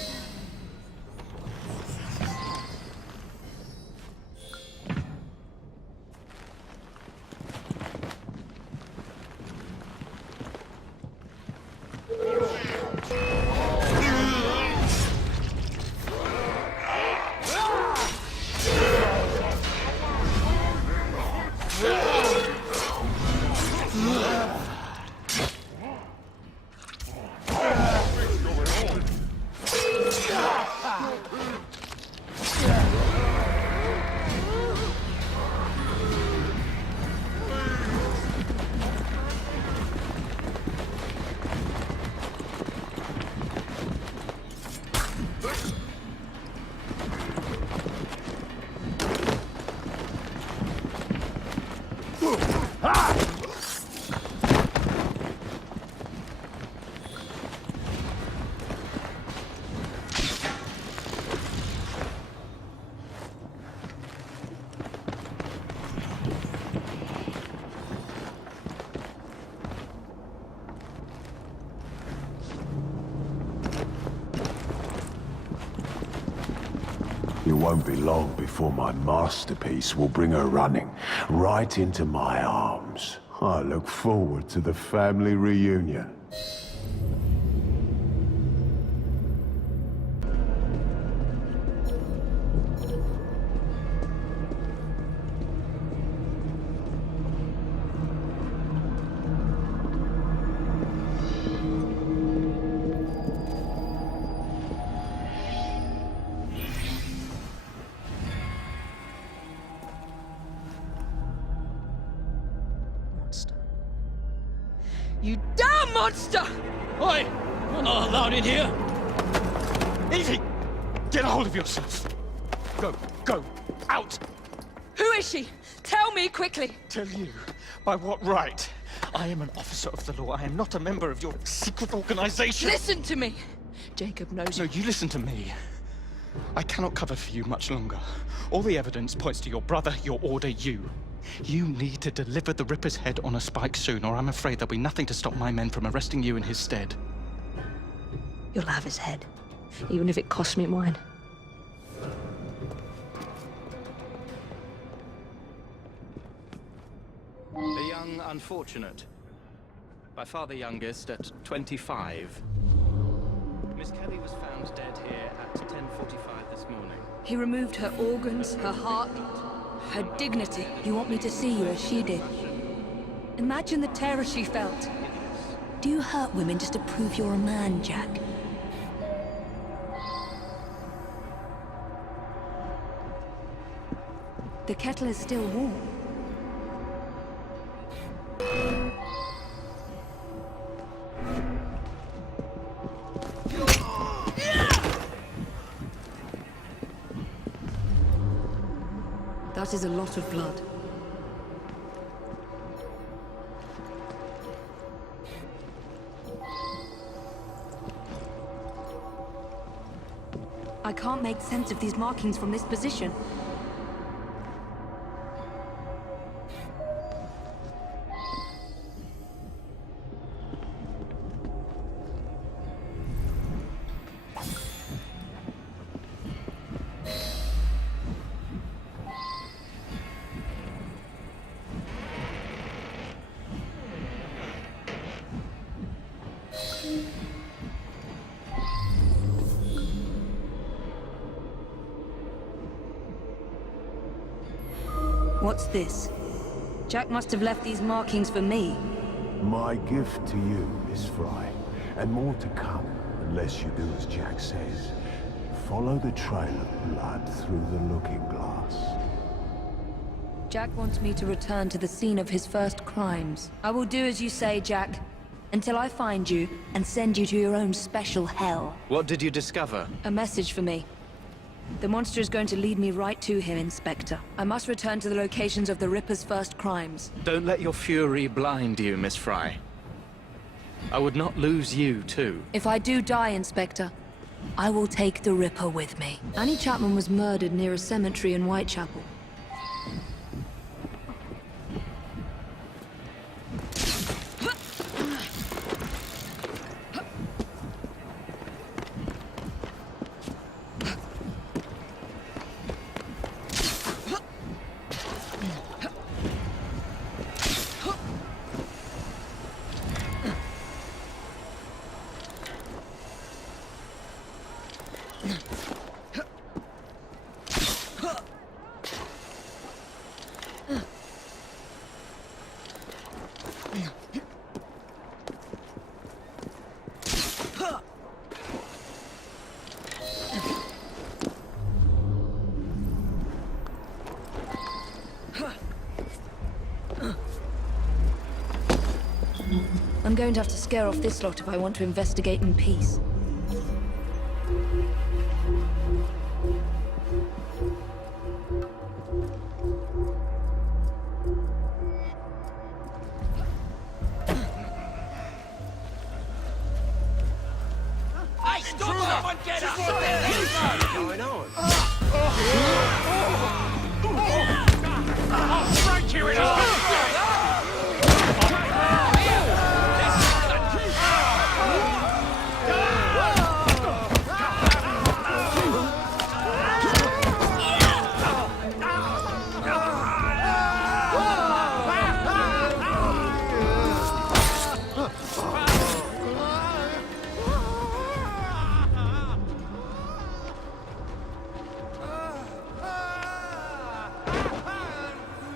It won't be long before my masterpiece will bring her running right into my arms. I look forward to the family reunion. You damn monster! Oi! You're not allowed in here! Evie! Get a hold of yourself! Go! Out! Who is she? Tell me quickly! Tell you? By what right? I am an officer of the law. I am not a member of your secret organization! Listen to me! Jacob knows No, you listen to me. I cannot cover for you much longer. All the evidence points to your brother, your order, you. You need to deliver the Ripper's head on a spike soon, or I'm afraid there'll be nothing to stop my men from arresting you in his stead. You'll have his head, even if it costs me mine. The young unfortunate. By far the youngest at 25. Miss Kelly was found dead here at 10:45 this morning. He removed her organs, her heart, her dignity. You want me to see you as she did? Imagine the terror she felt. Do you hurt women just to prove you're a man, Jack? The kettle is still warm. That is a lot of blood. I can't make sense of these markings from this position. What's this? Jack must have left these markings for me. My gift to you, Miss Fry. And more to come, unless you do as Jack says. Follow the trail of blood through the looking glass. Jack wants me to return to the scene of his first crimes. I will do as you say, Jack. Until I find you and send you to your own special hell. What did you discover? A message for me. The monster is going to lead me right to him, Inspector. I must return to the locations of the Ripper's first crimes. Don't let your fury blind you, Miss Fry. I would not lose you, too. If I do die, Inspector, I will take the Ripper with me. Annie Chapman was murdered near a cemetery in Whitechapel. I'm going to have to scare off this lot if I want to investigate in peace. Hey, stop up and get up! What's going on? I'll break you in half!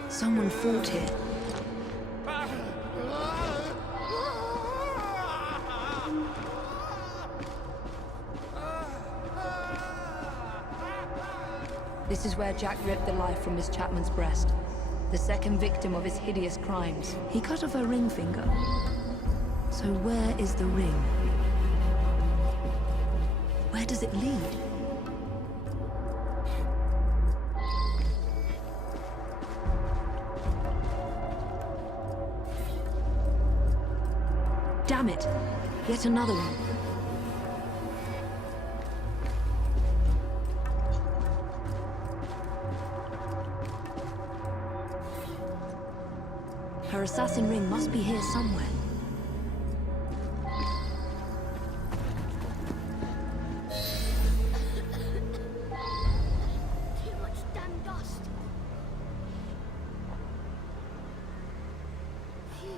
Someone fought here. This is where Jack ripped the life from Miss Chapman's breast. The second victim of his hideous crimes. He cut off her ring finger. So where is the ring? Where does it lead? Damn it! Yet another one. Her assassin ring must be here somewhere. Too much damn dust. Phew.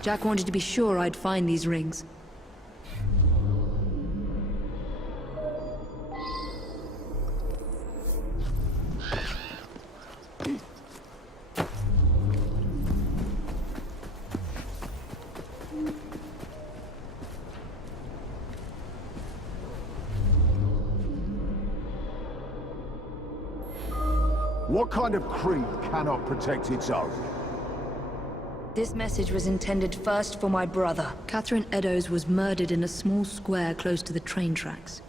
Jack wanted to be sure I'd find these rings. What kind of creed cannot protect its own? This message was intended first for my brother. Catherine Eddowes was murdered in a small square close to the train tracks.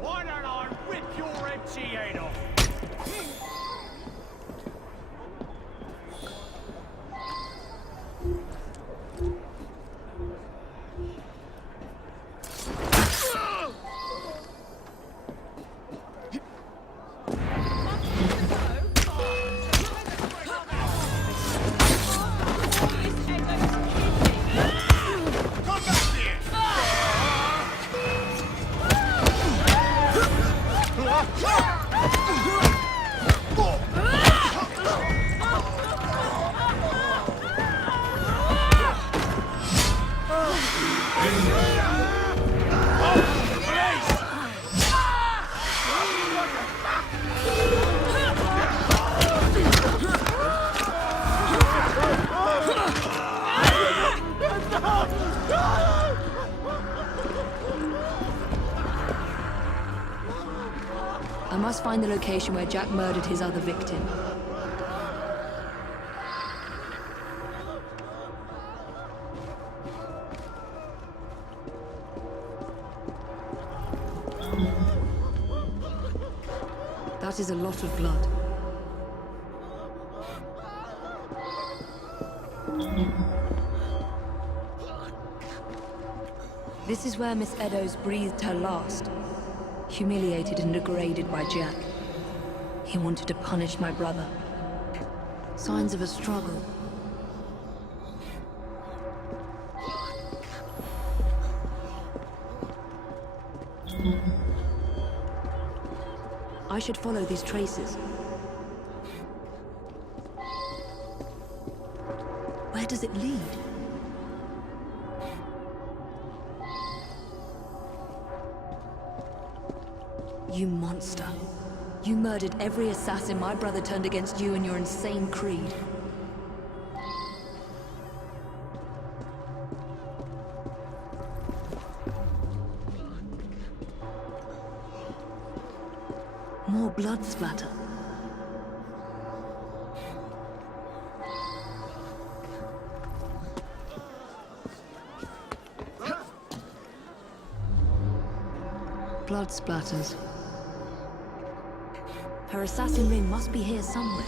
Why don't I rip your empty head off? I must find the location where Jack murdered his other victim. That is a lot of blood. This is where Miss Eddowes breathed her last. Humiliated and degraded by Jack. He wanted to punish my brother. Signs of a struggle. I should follow these traces. Where does it lead? You monster. You murdered every assassin my brother turned against you and your insane creed. More blood splatter. Blood splatters. Her assassin ring must be here somewhere.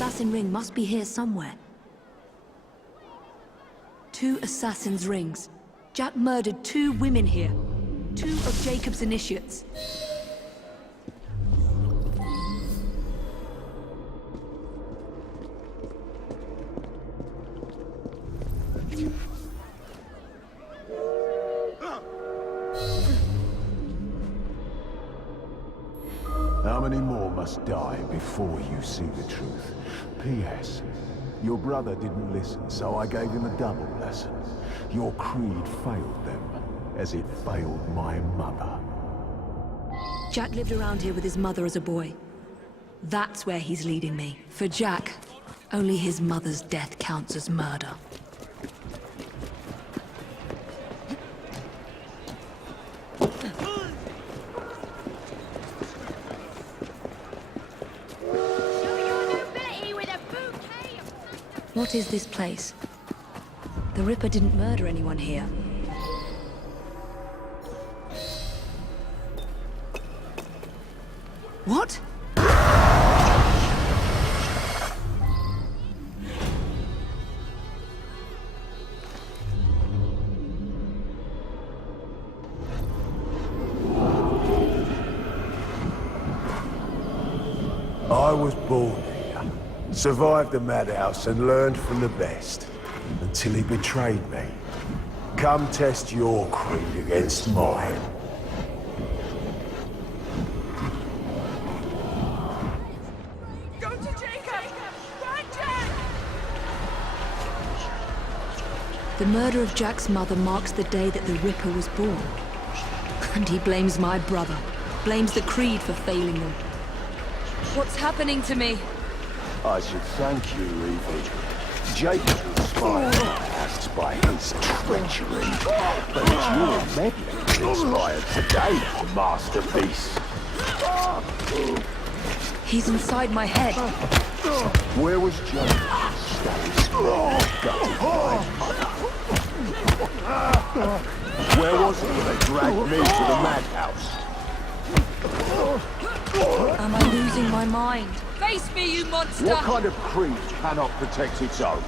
assassin ring must be here somewhere. 2 assassin's rings. Jack murdered 2 women here. 2 of Jacob's initiates. How many more must die before you see the truth? P.S. Your brother didn't listen, so I gave him a double lesson. Your creed failed them, as it failed my mother. Jack lived around here with his mother as a boy. That's where he's leading me. For Jack, only his mother's death counts as murder. What is this place? The Ripper didn't murder anyone here. What? I was born here, survived the madhouse and learned from the best, until he betrayed me. Come test your creed against mine. Go to Jacob! Run, Jack! The murder of Jack's mother marks the day that the Ripper was born. And he blames my brother, blames the Creed for failing them. What's happening to me? I should thank you, Evie. Jacob inspired my house by his treachery, but it's your meddling that inspired today's masterpiece. He's inside my head. Where was Jacob? Where was he when they dragged me to the madhouse? Am I losing my mind? Face me, you monster! What kind of creed cannot protect its own?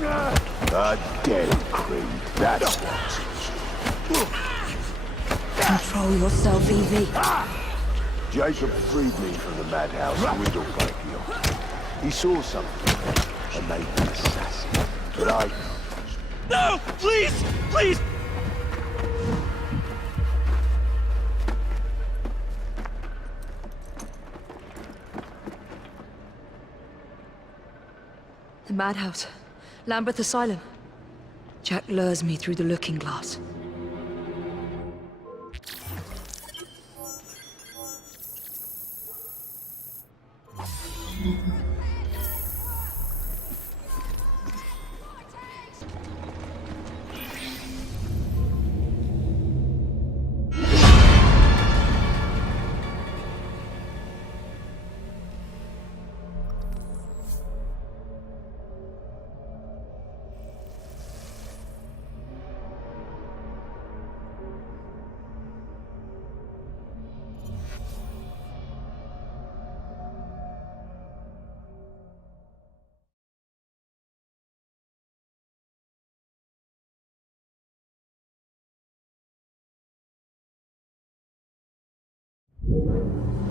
A dead creed, that's what. Control yourself, Evie. Jacob freed me from the madhouse with Windelbecchio. He saw something and made me an assassin. But I... No! Please! Please! The madhouse. Lambeth Asylum. Jack lures me through the looking glass.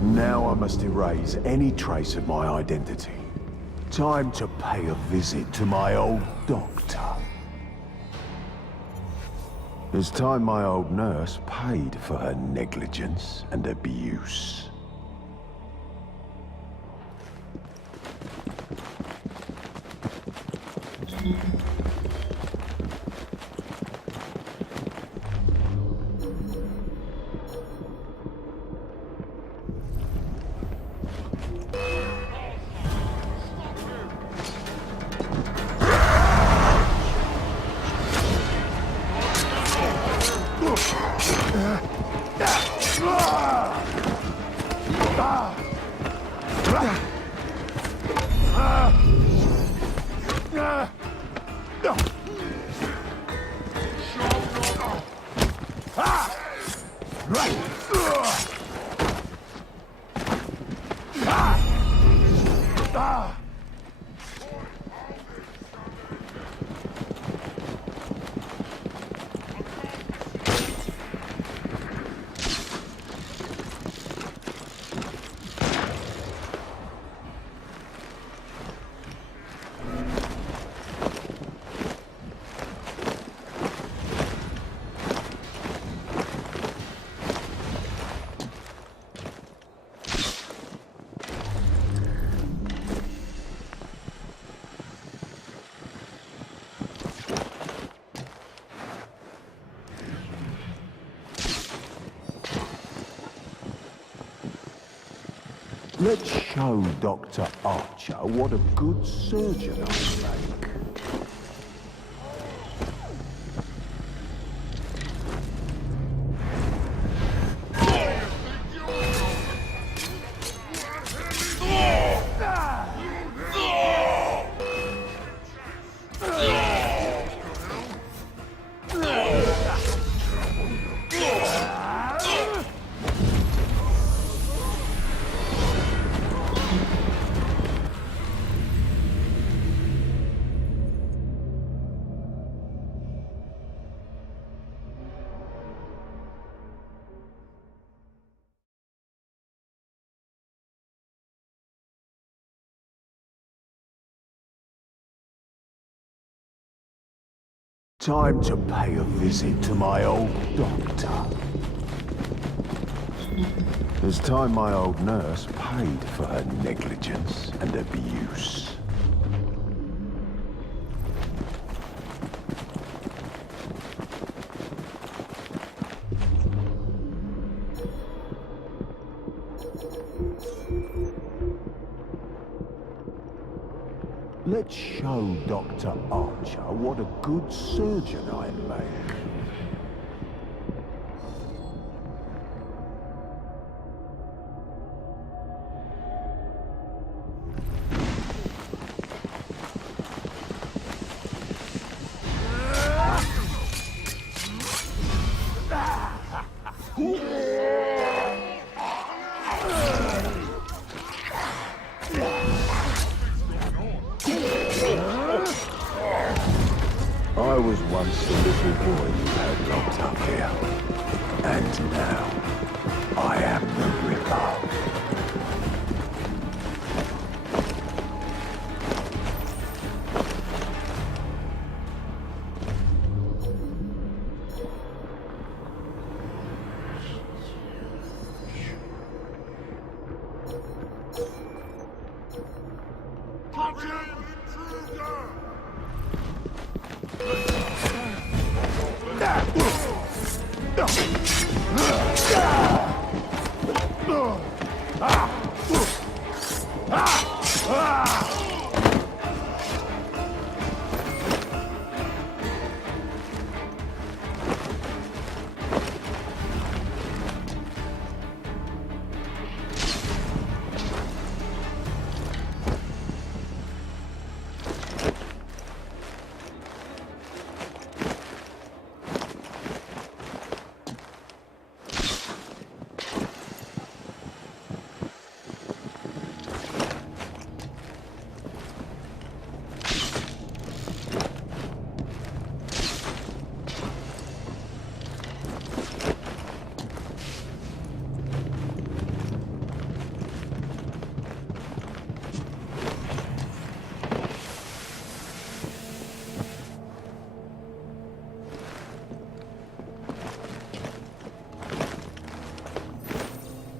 Now I must erase any trace of my identity. Time to pay a visit to my old doctor. It's time my old nurse paid for her negligence and abuse. Let's show Dr. Archer what a good surgeon I make. Time to pay a visit to my old doctor. It's time my old nurse paid for her negligence and abuse. Let's show Dr. Archer what a good surgeon I make. I was once the little boy you had locked up here. And now, I am the Ripper.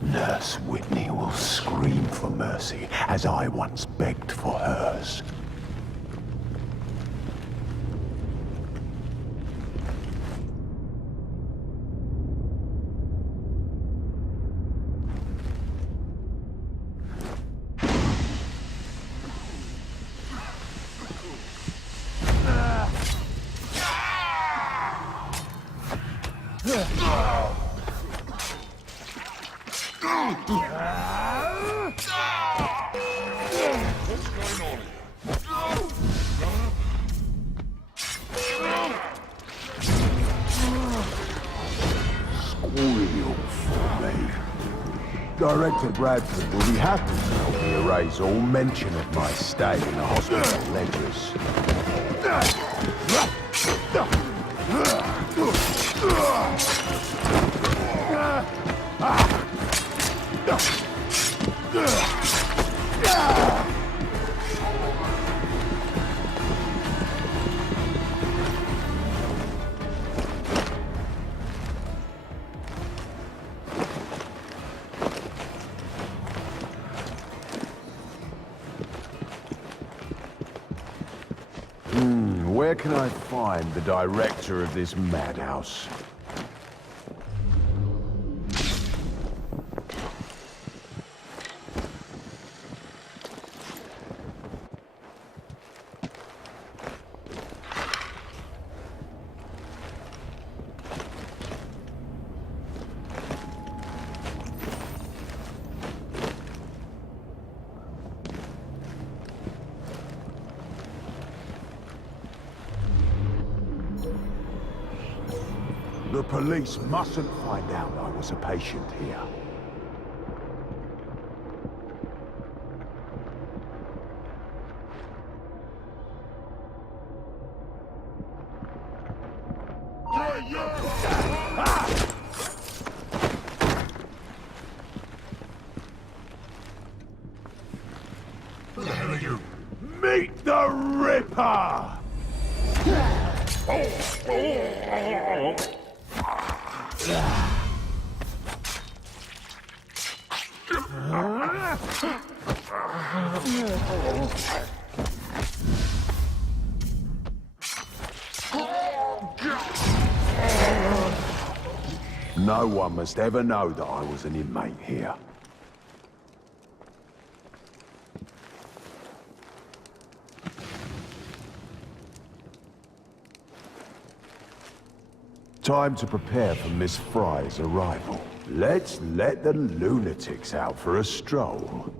Nurse Whitney will scream for mercy, as I once begged for hers. What's going on here? Squeal for me. Director Bradford will be happy to help me erase all mention of my stay in the hospital ledgers. Where can I find the director of this madhouse? The police mustn't find out I was a patient here. Who the hell are you? Meet the Ripper! No one must ever know that I was an inmate here. Time to prepare for Miss Fry's arrival. Let's let the lunatics out for a stroll.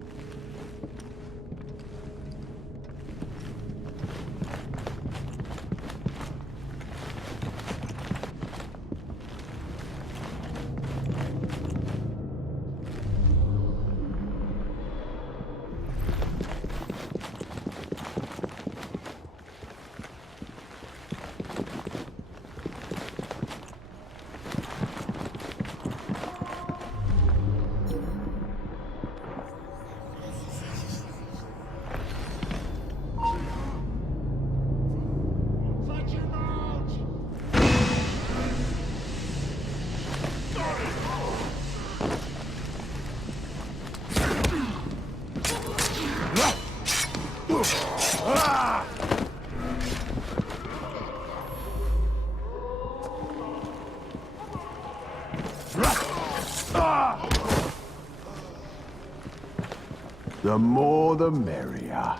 The more the merrier.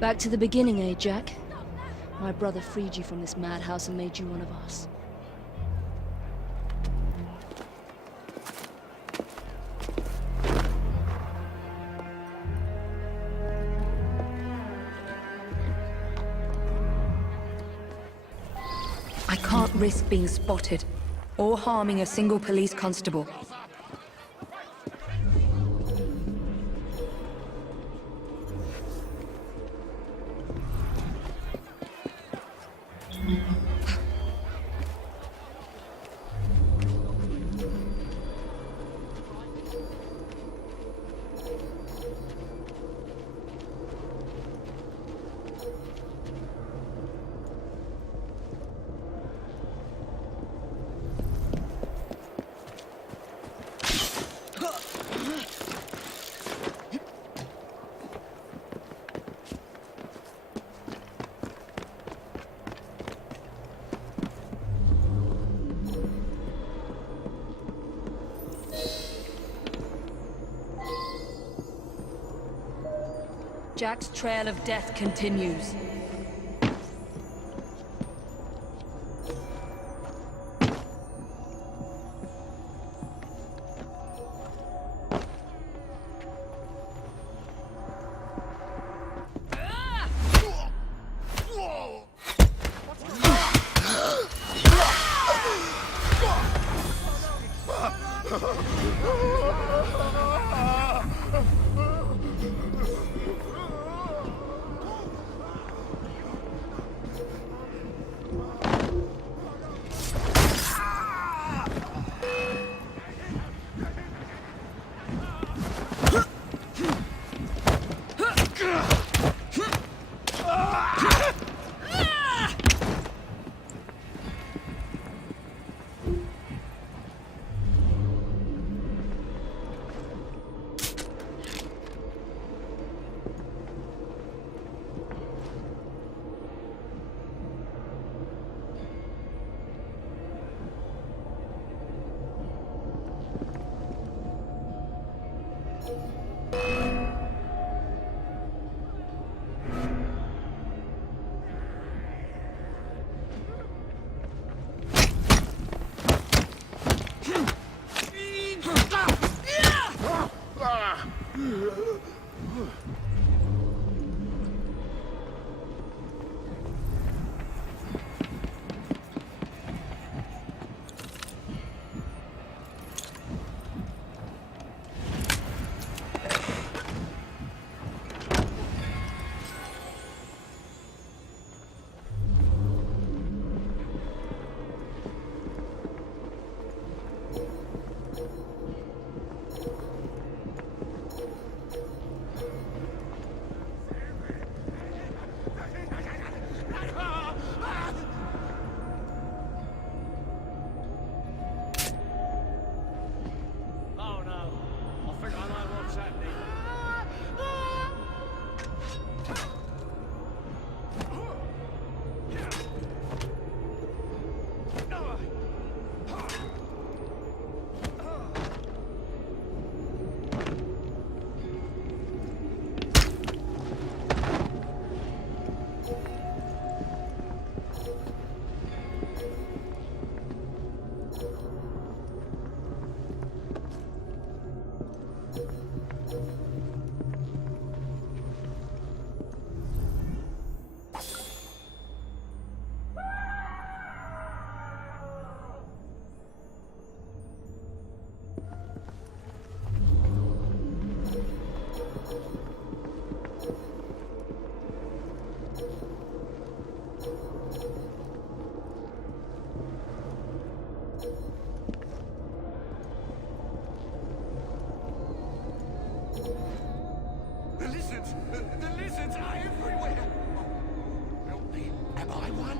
Back to the beginning, eh, Jack? My brother freed you from this madhouse and made you one of us. I can't risk being spotted, or harming a single police constable. Jack's trail of death continues. The lizards are everywhere! Help me. Am I one?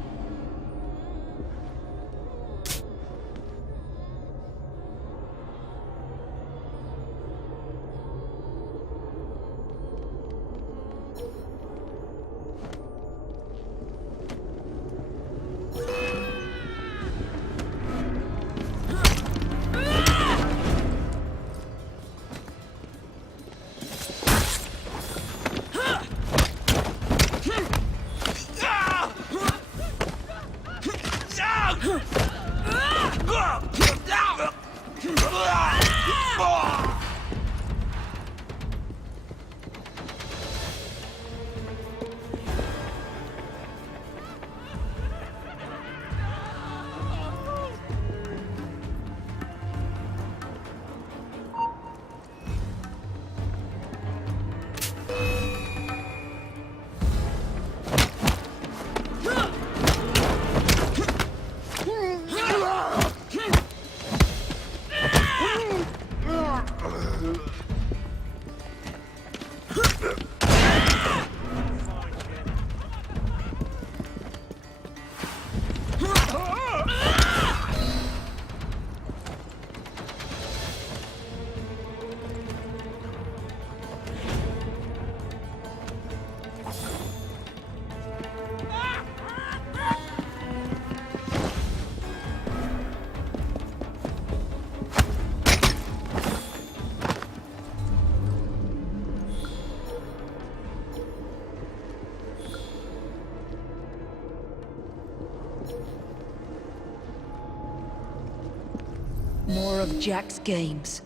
Jack's games.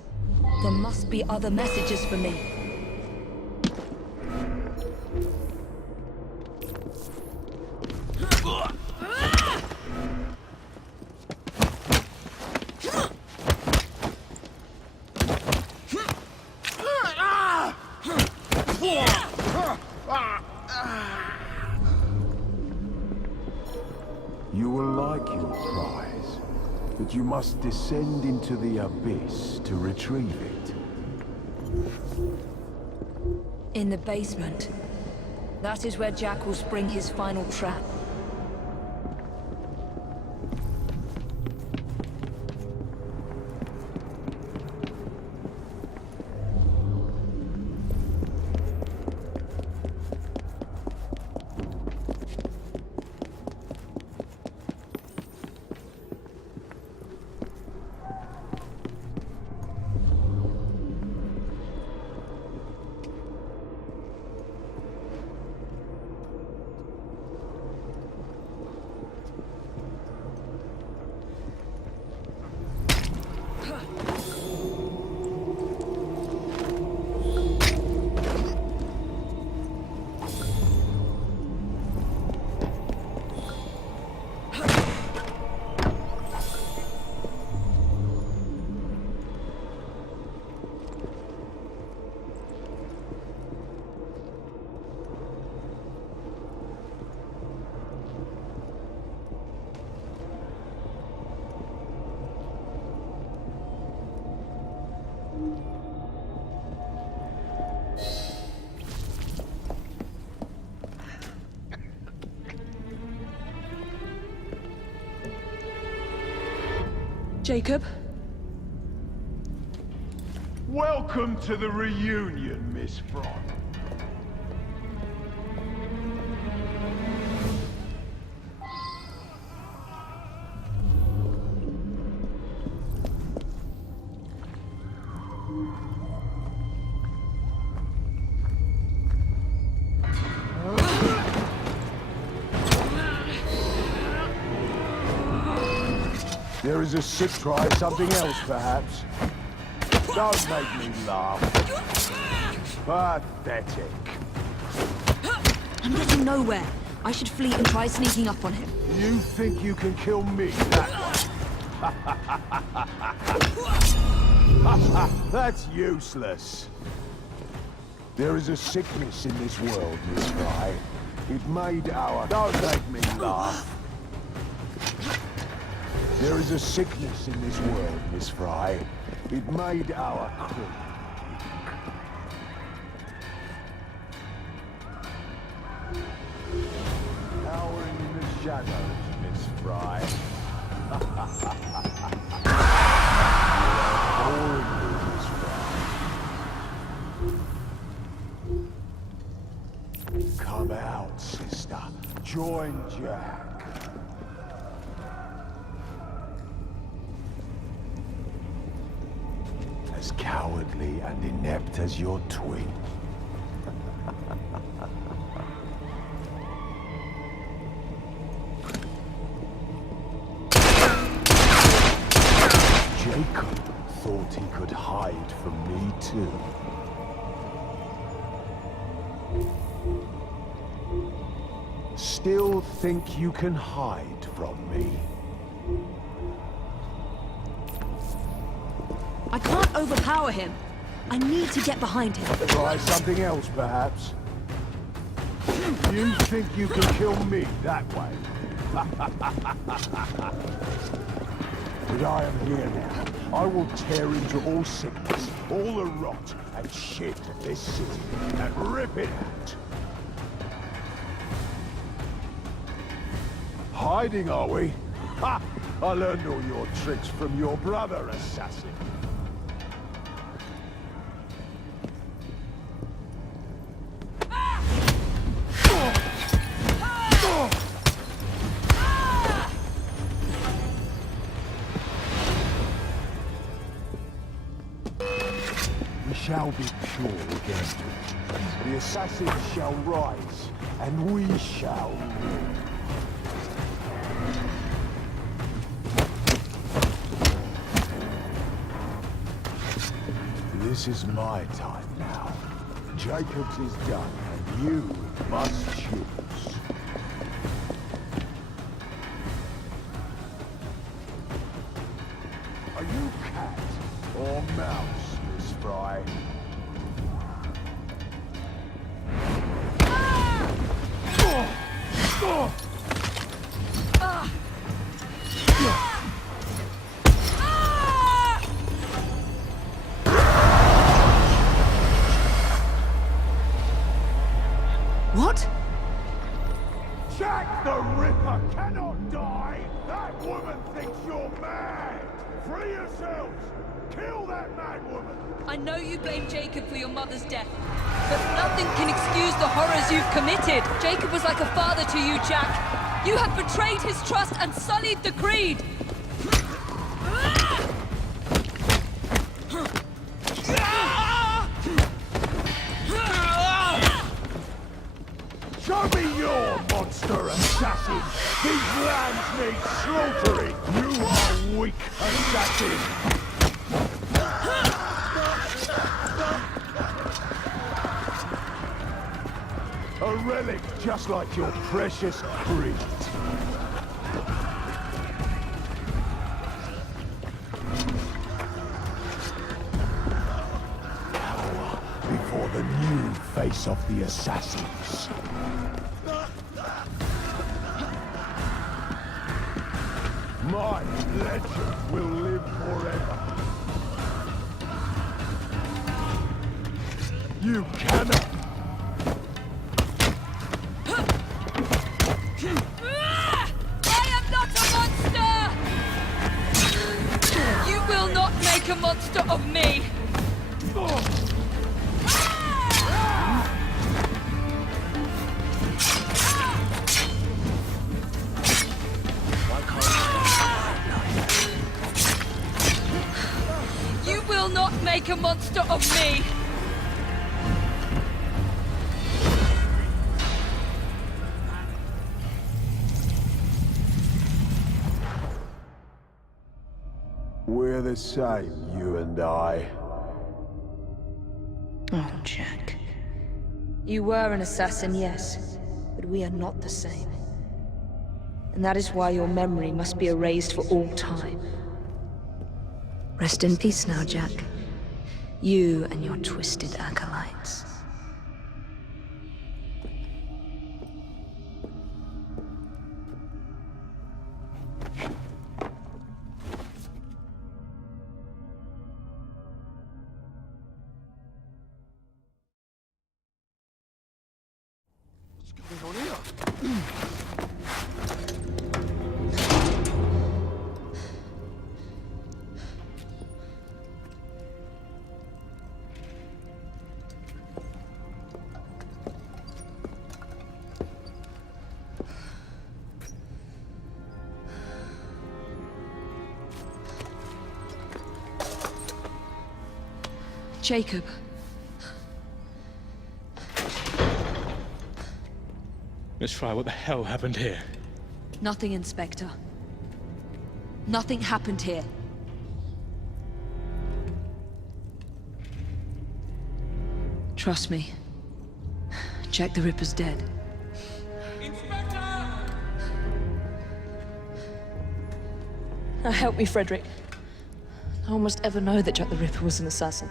There must be other messages for me. You will like your prize, but you must descend into the abyss to retrieve it. In the basement. That is where Jack will spring his final trap. Jacob? Welcome to the reunion, Miss Fry. There is a sick try, something else perhaps. Don't make me laugh. Pathetic. I'm getting nowhere. I should flee and try sneaking up on him. You think you can kill me that way? That's useless. There is a sickness in this world, Miss Fry. It made our... Don't make me laugh. There is a sickness in this world, Miss Fry. It made our crew. Cowering in the shadows, Miss Fry. You are boring me, Miss Fry. Come out, sister. Join Jack. As cowardly and inept as your twin. Jacob thought he could hide from me too. Still think you can hide from me? I can't overpower him. I need to get behind him. Try something else, perhaps. You think you can kill me that way? But I am here now. I will tear into all sickness, all the rot and shit of this city, and rip it out. Hiding, are we? Ha! I learned all your tricks from your brother, assassin. We shall be pure again. The assassins shall rise, and we shall rule. This is my time now. Jacobs is done, and you must choose. Are you cat or mouse, Miss Fry? What? Jack the Ripper cannot die! That woman thinks you're mad! Free yourselves! Kill that mad woman! I know you blame Jacob for your mother's death, but nothing can excuse the horrors you've committed. Jacob was like a father to you, Jack. You have betrayed his trust and sullied the Creed. Show me your monster assassin! These lambs need slaughtering! You are weak assassin! A relic just like your precious Creed. Power before the new face of the assassins. My legend will live forever. You cannot. I am not a monster! You will not make a monster of me! You will not make a monster of me! We're the same, you and I. Oh, Jack. You were an assassin, yes, but we are not the same. And that is why your memory must be erased for all time. Rest in peace now, Jack. You and your twisted acolytes. What's going on here? Jacob. Miss Fry, what the hell happened here? Nothing, Inspector. Nothing happened here. Trust me. Jack the Ripper's dead. Now help me, Frederick. No one must ever know that Jack the Ripper was an assassin.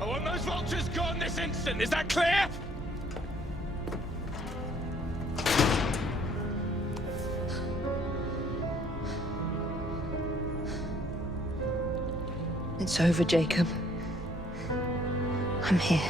I want those vultures gone this instant, is that clear? It's over, Jacob. I'm here.